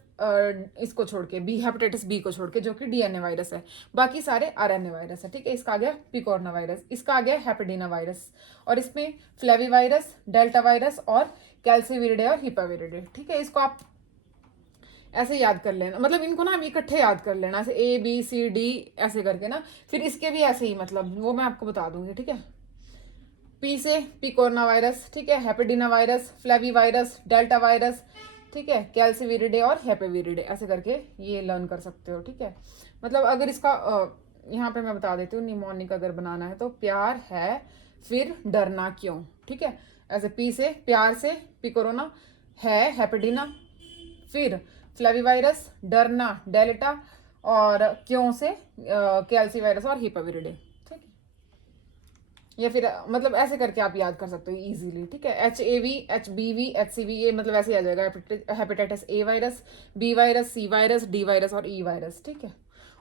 इसको छोड़ के, बी हेपेटाइटिस बी को छोड़ के, जो कि डीएनए वायरस है। बाकी सारे आरएनए वायरस है, ठीक है। इसका आ गया पिकोरना वायरस, इसका आ गया हेपेडिना वायरस, और इसमें फ्लेवी वायरस, डेल्टा वायरस और कैल्सीविरिडे और हिपाविरिडे, ठीक है। इसको आप ऐसे याद कर लेना, मतलब इनको ना इकट्ठे याद कर लेना, ऐसे ए बी सी डी ऐसे करके ना। फिर इसके भी ऐसे ही, मतलब वो मैं आपको बता दूंगी, ठीक है। पी से पिकोरना वायरस, ठीक है, hepadna virus, flavi virus, delta virus, ठीक है, कैल्सीविरिडे और हेपेविरिडे, ऐसे करके ये लर्न कर सकते हो, ठीक है। मतलब अगर इसका यहाँ पे मैं बता देती हूँ, निमोनिक अगर बनाना है तो प्यार है फिर डरना क्यों, ठीक है। ऐसे पी से प्यार से पिकोरोना, है हेपेडिना, फिर फ्लेवी वायरस, डरना डेल्टा, और क्यों से कैल्सी वायरस और हिपाविरिडे, ठीक है। या फिर मतलब ऐसे करके आप याद कर सकते हो इजीली, ठीक है। HAV, HBV, HCV, ये मतलब ऐसे आ जाएगा, hepatitis A virus, B virus, C virus, D virus और ई वायरस, ठीक है।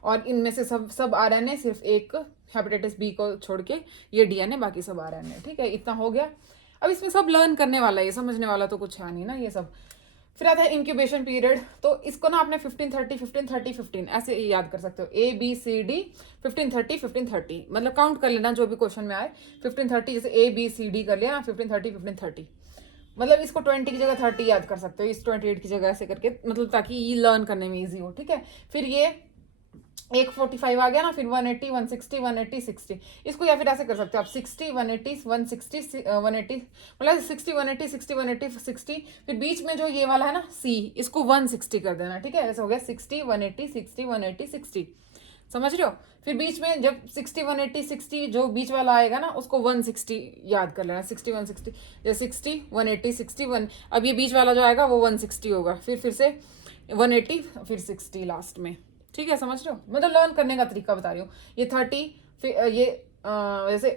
और इनमें से सब आरएनए, सिर्फ एक हेपेटाइटिस बी को छोड़ के ये डीएनए, बाकी सब आरएनए, ठीक है। इतना हो गया। अब इसमें सब लर्न करने वाला है, ये समझने वाला तो कुछ है नहीं ना ये सब। फिर आता है इंक्यूबेशन पीरियड। तो इसको ना आपने 15-30 ऐसे याद कर सकते हो, ABCD 15-30 मतलब काउंट कर लेना जो भी क्वेश्चन में आए। 15-30 जैसे ABCD कर लिया ना, 15-30 मतलब इसको 20 की जगह 30 याद कर सकते हो, इस 28 की जगह ऐसे करके, मतलब ताकि ये लर्न करने में ईजी हो, ठीक है। फिर ये एक 45 आ गया ना, फिर 180, 160, 180, 60, इसको या फिर ऐसे कर सकते हो आप 60, 180, 160, 180, मतलब 60, 180, 60, 180, 60। फिर बीच में जो ये वाला है ना C, इसको 160 कर देना, ठीक है। ऐसे हो गया 60, 180, 60, 180, 60, समझ रहे हो। फिर बीच में जब 60, 180, 60 जो बीच वाला आएगा ना, उसको 160 याद कर लेना, 60, 160, जैसे 60, 180, 61। अब ये बीच वाला जो आएगा वो 160 होगा, फिर से 180, फिर 60 लास्ट में, ठीक है, समझ रहे हो। मतलब लर्न करने का तरीका बता रही हूँ। ये 30, फिर ये जैसे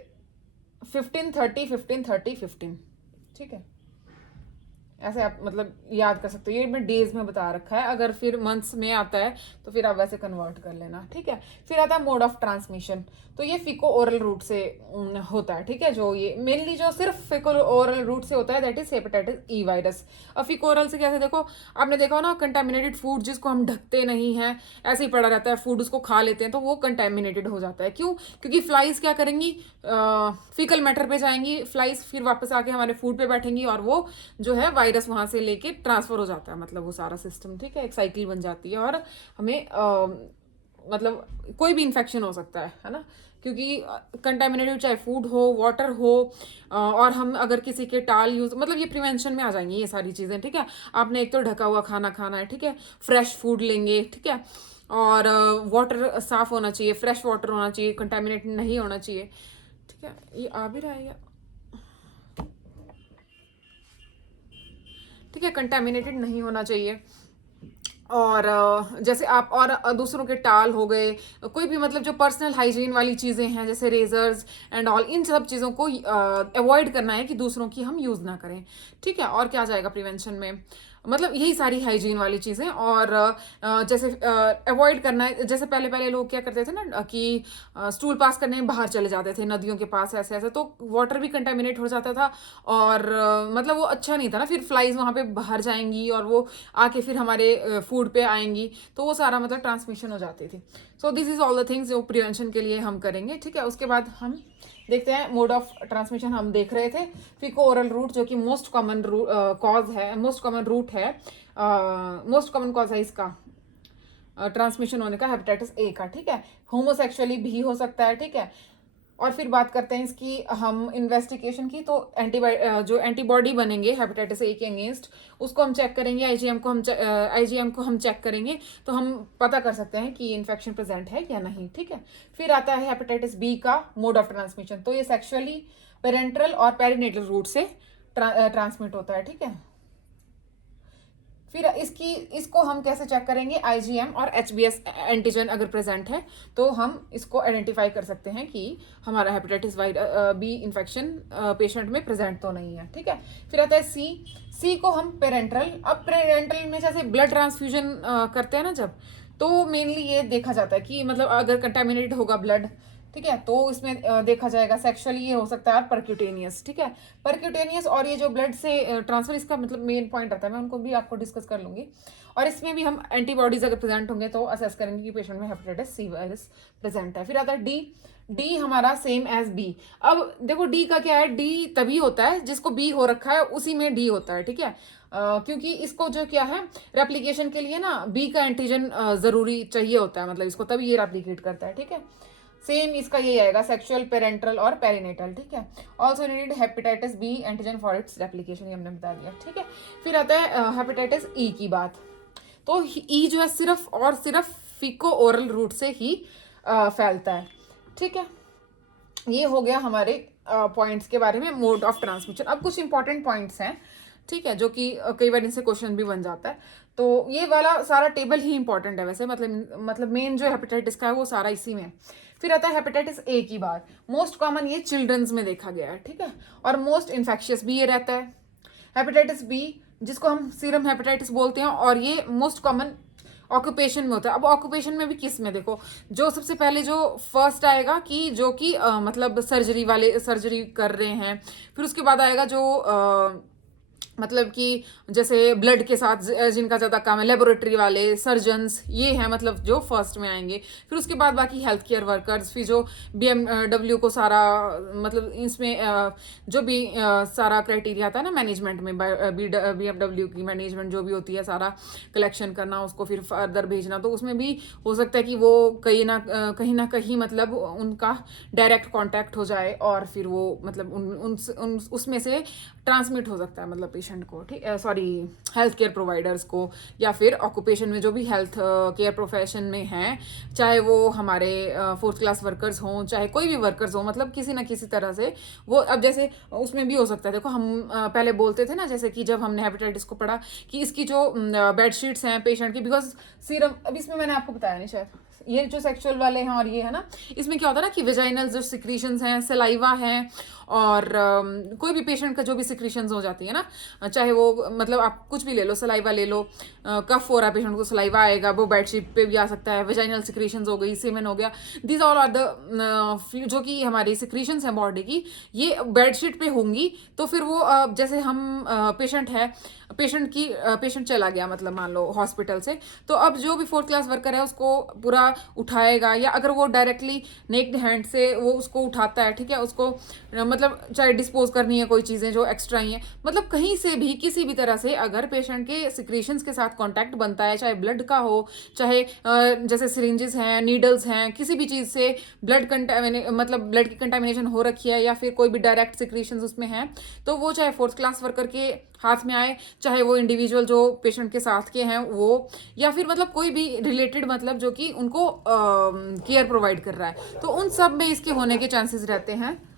15-30, ठीक है। ऐसे आप मतलब याद कर सकते हो, ये मैं डेज में बता रखा है, अगर फिर मंथ्स में आता है तो फिर आप वैसे कन्वर्ट कर लेना, ठीक है। फिर आता है मोड ऑफ ट्रांसमिशन। तो ये फिको ओरल रूट से होता है, ठीक है। जो ये मेनली जो सिर्फ फिको ओरल रूट से होता है, that is hepatitis E virus. अब फिको ओरल से कैसे, देखो आपने देखा हो ना, कंटेमिनेटेड फूड जिसको हम ढकते नहीं है, ऐसे ही पड़ा रहता है फूड, उसको खा लेते हैं तो वो कंटेमिनेटेड हो जाता है। क्यों? क्योंकि फ्लाइज क्या करेंगी, फिकल मैटर पे जाएंगी फ्लाइज, फिर वापस आके हमारे फूड पे बैठेंगी, और वो जो है वायरस वहां से लेके ट्रांसफर हो जाता है, मतलब वो सारा सिस्टम, ठीक है, एक साइकिल बन जाती है, और हमें मतलब कोई भी इन्फेक्शन हो सकता है ना, क्योंकि कंटेमिनेटेड चाहे फूड हो, वाटर हो, और हम अगर किसी के टाल यूज, मतलब ये प्रिवेंशन में आ जाएंगी ये सारी चीज़ें, ठीक है। आपने एक तो ढका हुआ खाना खाना है, ठीक है, फ्रेश फूड लेंगे, ठीक है, और वाटर साफ होना चाहिए, फ्रेश वाटर होना चाहिए, कंटेमिनेटेड नहीं होना चाहिए, ठीक है। ये आ भी रहा है, ठीक है, कंटेमिनेटेड नहीं होना चाहिए। और जैसे आप और दूसरों के टाल हो गए, कोई भी मतलब जो पर्सनल हाइजीन वाली चीज़ें हैं, जैसे रेजर्स एंड ऑल, इन सब चीज़ों को अवॉइड करना है कि दूसरों की हम यूज़ ना करें, ठीक है। और क्या जाएगा प्रिवेंशन में, मतलब यही सारी हाइजीन वाली चीज़ें। और जैसे अवॉइड करना है, जैसे पहले पहले लोग क्या करते थे ना कि स्टूल पास करने में बाहर चले जाते थे नदियों के पास, ऐसे ऐसे, तो वाटर भी कंटेमिनेट हो जाता था। और मतलब वो अच्छा नहीं था ना, फिर फ्लाइज वहाँ पे बाहर जाएंगी और वो आके फिर हमारे फूड पे आएंगी, तो वो सारा मतलब ट्रांसमिशन हो जाती थी। सो this is all the things जो प्रिवेंशन के लिए हम करेंगे, ठीक है। उसके बाद हम देखते हैं मोड ऑफ ट्रांसमिशन। हम देख रहे थे फीको ओरल रूट, जो कि मोस्ट कॉमन कॉज है, मोस्ट कॉमन रूट है, मोस्ट कॉमन कॉज है इसका ट्रांसमिशन होने का, हेपेटाइटिस ए का, ठीक है। होमोसेक्सुअली भी हो सकता है, ठीक है। और फिर बात करते हैं इसकी हम इन्वेस्टिगेशन की, तो जो एंटीबॉडी बनेंगे हेपेटाइटिस ए के अगेंस्ट, उसको हम चेक करेंगे, आईजीएम को हम चेक करेंगे, तो हम पता कर सकते हैं कि इन्फेक्शन प्रेजेंट है या नहीं, ठीक है। फिर आता है हेपेटाइटिस बी का मोड ऑफ ट्रांसमिशन, तो ये सेक्सुअली, पेरेंटल और पेरिनेटल रूट से ट्रांसमिट होता है, ठीक है। फिर इसको हम कैसे चेक करेंगे, आईजीएम और एचबीएस एंटीजन अगर प्रेजेंट है तो हम इसको आइडेंटिफाई कर सकते हैं कि हमारा हेपेटाइटिस बी इन्फेक्शन पेशेंट में प्रेजेंट तो नहीं है, ठीक है। फिर आता है सी को हम पेरेंटल, अब पेरेंटल में जैसे ब्लड ट्रांसफ्यूजन करते हैं ना जब, तो मेनली ये देखा जाता है कि मतलब अगर कंटेमिनेटेड होगा ब्लड, ठीक है, तो इसमें देखा जाएगा सेक्सुअली ये हो सकता है, परक्यूटेनियस, ठीक है। परक्यूटेनियस और ये जो ब्लड से ट्रांसफर, इसका मतलब मेन पॉइंट रहता है, मैं उनको भी आपको डिस्कस कर लूंगी। और इसमें भी हम एंटीबॉडीज अगर प्रेजेंट होंगे तो असेस करेंगे कि पेशेंट में हेपेटाइटिस सी वायरस प्रेजेंट है। फिर आता है डी हमारा सेम एज बी। अब देखो डी का क्या है, डी तभी होता है जिसको बी हो रखा है उसी में डी होता है, ठीक है। क्योंकि इसको जो क्या है रेप्लिकेशन के लिए ना बी का एंटीजन जरूरी चाहिए होता है, मतलब इसको तभी ये रेप्लिकेट करता है, ठीक है। सेम इसका ये आएगा, सेक्सुअल, पेरेंटल और पेरिनेटल, ठीक है। Also needed hepatitis B antigen for its replication, ये हमने बता दिया, ठीक है। फिर आता है हेपेटाइटिस ई की बात, तो ई जो है सिर्फ और सिर्फ फीको ओरल रूट से ही फैलता है, ठीक है। ये हो गया हमारे पॉइंट्स के बारे में, मोड ऑफ ट्रांसमिशन। अब कुछ इंपॉर्टेंट पॉइंट्स हैं, ठीक है, जो कि कई बार इनसे क्वेश्चन भी बन जाता है। तो ये वाला सारा टेबल ही इंपॉर्टेंट है वैसे, मतलब मेन जो हेपेटाइटिस का है वो सारा इसी में है। फिर आता है हेपेटाइटिस ए की बात, मोस्ट कॉमन ये चिल्ड्रंस में देखा गया है, ठीक है। और मोस्ट इन्फेक्शियस भी ये रहता है। हेपेटाइटिस बी, जिसको हम सीरम हेपेटाइटिस बोलते हैं, और ये मोस्ट कॉमन ऑक्यूपेशन में होता है। अब ऑक्यूपेशन में भी किस में, देखो जो सबसे पहले जो फर्स्ट आएगा कि जो कि मतलब सर्जरी कर रहे हैं, फिर उसके बाद आएगा जो मतलब कि जैसे ब्लड के साथ जिनका ज़्यादा काम है, लेबोरेटरी वाले, सर्जन्स, ये हैं मतलब जो फर्स्ट में आएंगे। फिर उसके बाद बाकी हेल्थ केयर वर्कर्स, फिर जो BMW को सारा मतलब इसमें जो भी सारा क्राइटेरिया आता है ना मैनेजमेंट में, BMW की मैनेजमेंट जो भी होती है, सारा कलेक्शन करना, उसको फिर फर्दर भेजना, तो उसमें भी हो सकता है कि वो कहीं ना कहीं मतलब उनका डायरेक्ट कॉन्टैक्ट हो जाए और फिर वो मतलब उसमें से ट्रांसमिट हो सकता है मतलब पेशेंट को, ठीक, सॉरी, हेल्थ केयर प्रोवाइडर्स को, या फिर ऑक्यूपेशन में जो भी हेल्थ केयर प्रोफेशन में हैं, चाहे वो हमारे 4th क्लास वर्कर्स हों, चाहे कोई भी वर्कर्स हों, मतलब किसी ना किसी तरह से वो, अब जैसे उसमें भी हो सकता है। देखो हम पहले बोलते थे ना, जैसे कि जब हमने हेपेटाइटिस को पढ़ा कि इसकी जो बेडशीट्स हैं पेशेंट की, बिकॉज सीरम, अब इसमें मैंने आपको बताया नहीं शायद, ये जो सेक्सुअल वाले हैं और ये है ना, इसमें क्या होता है ना कि वेजाइनल जो सिक्रीशंस हैं, सलाइवा हैं, और कोई भी पेशेंट का जो भी सिक्रीशंस हो जाती है ना, चाहे वो मतलब आप कुछ भी ले लो, सलाइवा ले लो, कफ हो रहा है पेशेंट को, सलाइवा आएगा, वो बेडशीट पे भी आ सकता है, वेजाइनल सिक्रीशंस हो गई, सेमेन हो गया, दिस ऑल आर द जो कि हमारी सिक्रीशंस हैं बॉडी की, ये बेडशीट पे होंगी। तो फिर वो जैसे हम पेशेंट चला गया मतलब मान लो हॉस्पिटल से, तो अब जो भी 4th क्लास वर्कर है उसको पूरा उठाएगा, या अगर वो डायरेक्टली नेक्ड हैंड से वो उसको उठाता है, ठीक है, उसको मतलब चाहे डिस्पोज करनी है कोई चीज़ें जो एक्स्ट्रा ही हैं, मतलब कहीं से भी किसी भी तरह से अगर पेशेंट के सिक्रीशंस के साथ कांटेक्ट बनता है, चाहे ब्लड का हो, चाहे जैसे सिरिंजेस हैं, नीडल्स हैं, किसी भी चीज़ से मतलब ब्लड की कंटेमिनेशन हो रखी है, या फिर कोई भी डायरेक्ट सिक्रीशंस उसमें हैं, तो वो चाहे 4th क्लास वर्कर के हाथ में आए, चाहे वो इंडिविजुअल जो पेशेंट के साथ के हैं वो, या फिर मतलब कोई भी रिलेटेड मतलब जो कि उनको केयर प्रोवाइड कर रहा है, तो उन सब में इसके होने के चांसेस रहते हैं,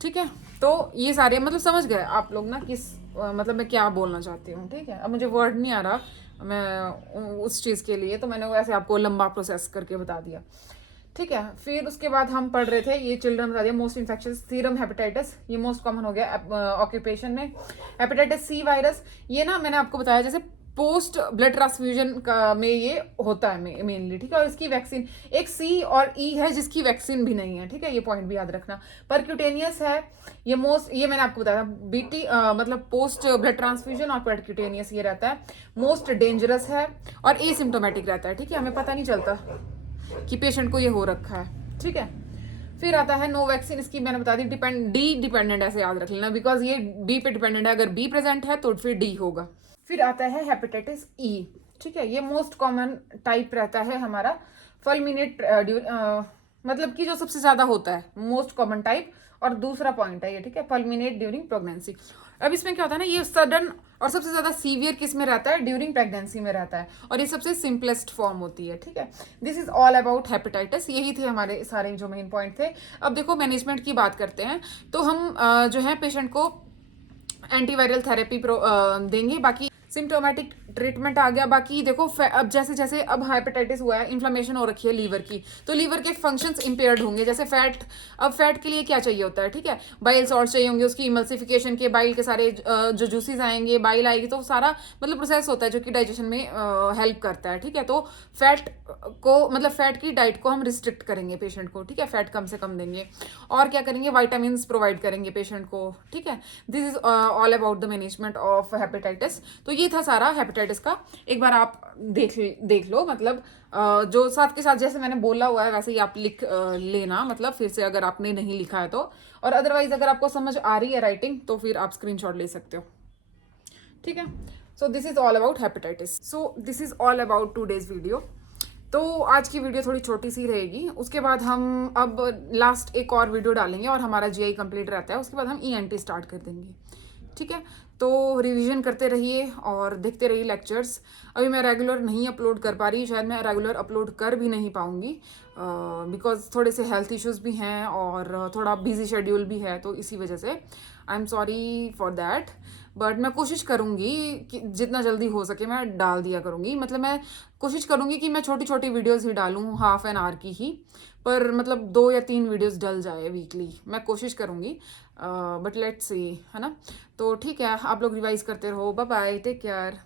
ठीक है। तो ये सारे मतलब समझ गए आप लोग ना किस मतलब मैं क्या बोलना चाहती हूँ, ठीक है। अब मुझे वर्ड नहीं आ रहा मैं उस चीज़ के लिए, तो मैंने वैसे आपको लंबा प्रोसेस करके बता दिया, ठीक है। फिर उसके बाद हम पढ़ रहे थे, ये चिल्ड्रन बता दिया, मोस्ट इन्फेक्शियस सीरम हेपेटाइटिस, ये मोस्ट कॉमन हो गया ऑक्यूपेशन में। हेपेटाइटिस सी वायरस, ये ना मैंने आपको बताया जैसे पोस्ट ब्लड ट्रांसफ्यूजन का में ये होता है मेनली, ठीक है। और इसकी वैक्सीन एक सी और ई है जिसकी वैक्सीन भी नहीं है, ठीक है, ये पॉइंट भी याद रखना। परक्यूटेनियस है ये मोस्ट, ये मैंने आपको बताया बीटी मतलब पोस्ट ब्लड ट्रांसफ्यूजन, और परक्यूटेनियस ये रहता है मोस्ट डेंजरस है और एसिम्टोमेटिक रहता है, ठीक है, हमें पता नहीं चलता कि पेशेंट को ये हो रखा है, ठीक है। फिर आता है नो वैक्सीन, इसकी मैंने बता दी डी डिपेंडेंट, ऐसे याद रख लेना बिकॉज ये बी पे डिपेंडेंट है, अगर बी प्रेजेंट है तो फिर डी होगा। फिर आता है हेपेटाइटिस ई, ठीक है, ये मोस्ट कॉमन टाइप रहता है हमारा फुलमिनेट मतलब कि जो सबसे ज्यादा होता है मोस्ट कॉमन टाइप, और दूसरा पॉइंट है ये, ठीक है, फुलमिनेट ड्यूरिंग प्रेगनेंसी। अब इसमें क्या होता है ना, ये सडन और सबसे ज्यादा सीवियर किस में रहता है, ड्यूरिंग प्रेगनेंसी में रहता है, और ये सबसे सिंपलेस्ट फॉर्म होती है, ठीक है। This is all about hepatitis, यही थे हमारे सारे जो मेन पॉइंट थे। अब देखो मैनेजमेंट की बात करते हैं, तो हम जो है पेशेंट को एंटीवायरल थेरेपी देंगे, बाकी सिम्टोमेटिक ट्रीटमेंट आ गया। बाकी देखो अब जैसे जैसे अब हेपेटाइटिस हुआ है, इन्फ्लेमेशन हो रखी है लीवर की, तो लीवर के फंक्शंस इंपेयर्ड होंगे, जैसे फैट। अब फैट के लिए क्या चाहिए होता है, ठीक है, बाइल सॉल्ट चाहिए होंगे, उसकी इमल्सिफिकेशन के बाइल के सारे जो जूसेस आएंगे, बाइल आएगी, तो सारा मतलब प्रोसेस होता है जो कि डाइजेशन में हेल्प करता है, ठीक है। तो फैट को मतलब फैट की डाइट को हम रिस्ट्रिक्ट करेंगे पेशेंट को, ठीक है, फैट कम से कम देंगे। और क्या करेंगे, वाइटामिन प्रोवाइड करेंगे पेशेंट को, ठीक है। This is all about the management of hepatitis. तो ये था सारा हेपेटाइटिस का, एक बार आप देख लो, मतलब जो साथ के साथ जैसे मैंने बोला हुआ है वैसे ही आप लिख लेना, मतलब फिर से अगर आपने नहीं लिखा है तो, और अदरवाइज अगर आपको समझ आ रही है राइटिंग तो फिर आप स्क्रीनशॉट ले सकते हो, ठीक है। सो this is all about hepatitis, so this is all about today's video. तो आज की वीडियो थोड़ी छोटी सी रहेगी, उसके बाद हम अब लास्ट एक और वीडियो डालेंगे और हमारा जीआई कंप्लीट रहता है, उसके बाद हम ईएनटी स्टार्ट कर देंगे, ठीक है। तो रिवीजन करते रहिए और देखते रहिए लेक्चर्स। अभी मैं रेगुलर नहीं अपलोड कर पा रही, शायद मैं रेगुलर अपलोड कर भी नहीं पाऊँगी बिकॉज थोड़े से हेल्थ इश्यूज़ भी हैं और थोड़ा बिजी शेड्यूल भी है, तो इसी वजह से I am sorry for that. But मैं कोशिश करूँगी कि जितना जल्दी हो सके मैं डाल दिया करूँगी, मतलब मैं कोशिश करूँगी कि मैं छोटी छोटी वीडियोस ही डालूँ, हाफ एन आवर की ही, पर मतलब 2 या 3 वीडियोस डल जाए वीकली, मैं कोशिश करूँगी, बट लेट्स सी, है ना। तो ठीक है, आप लोग रिवाइज करते रहो, बाय बाय, टेक केयर।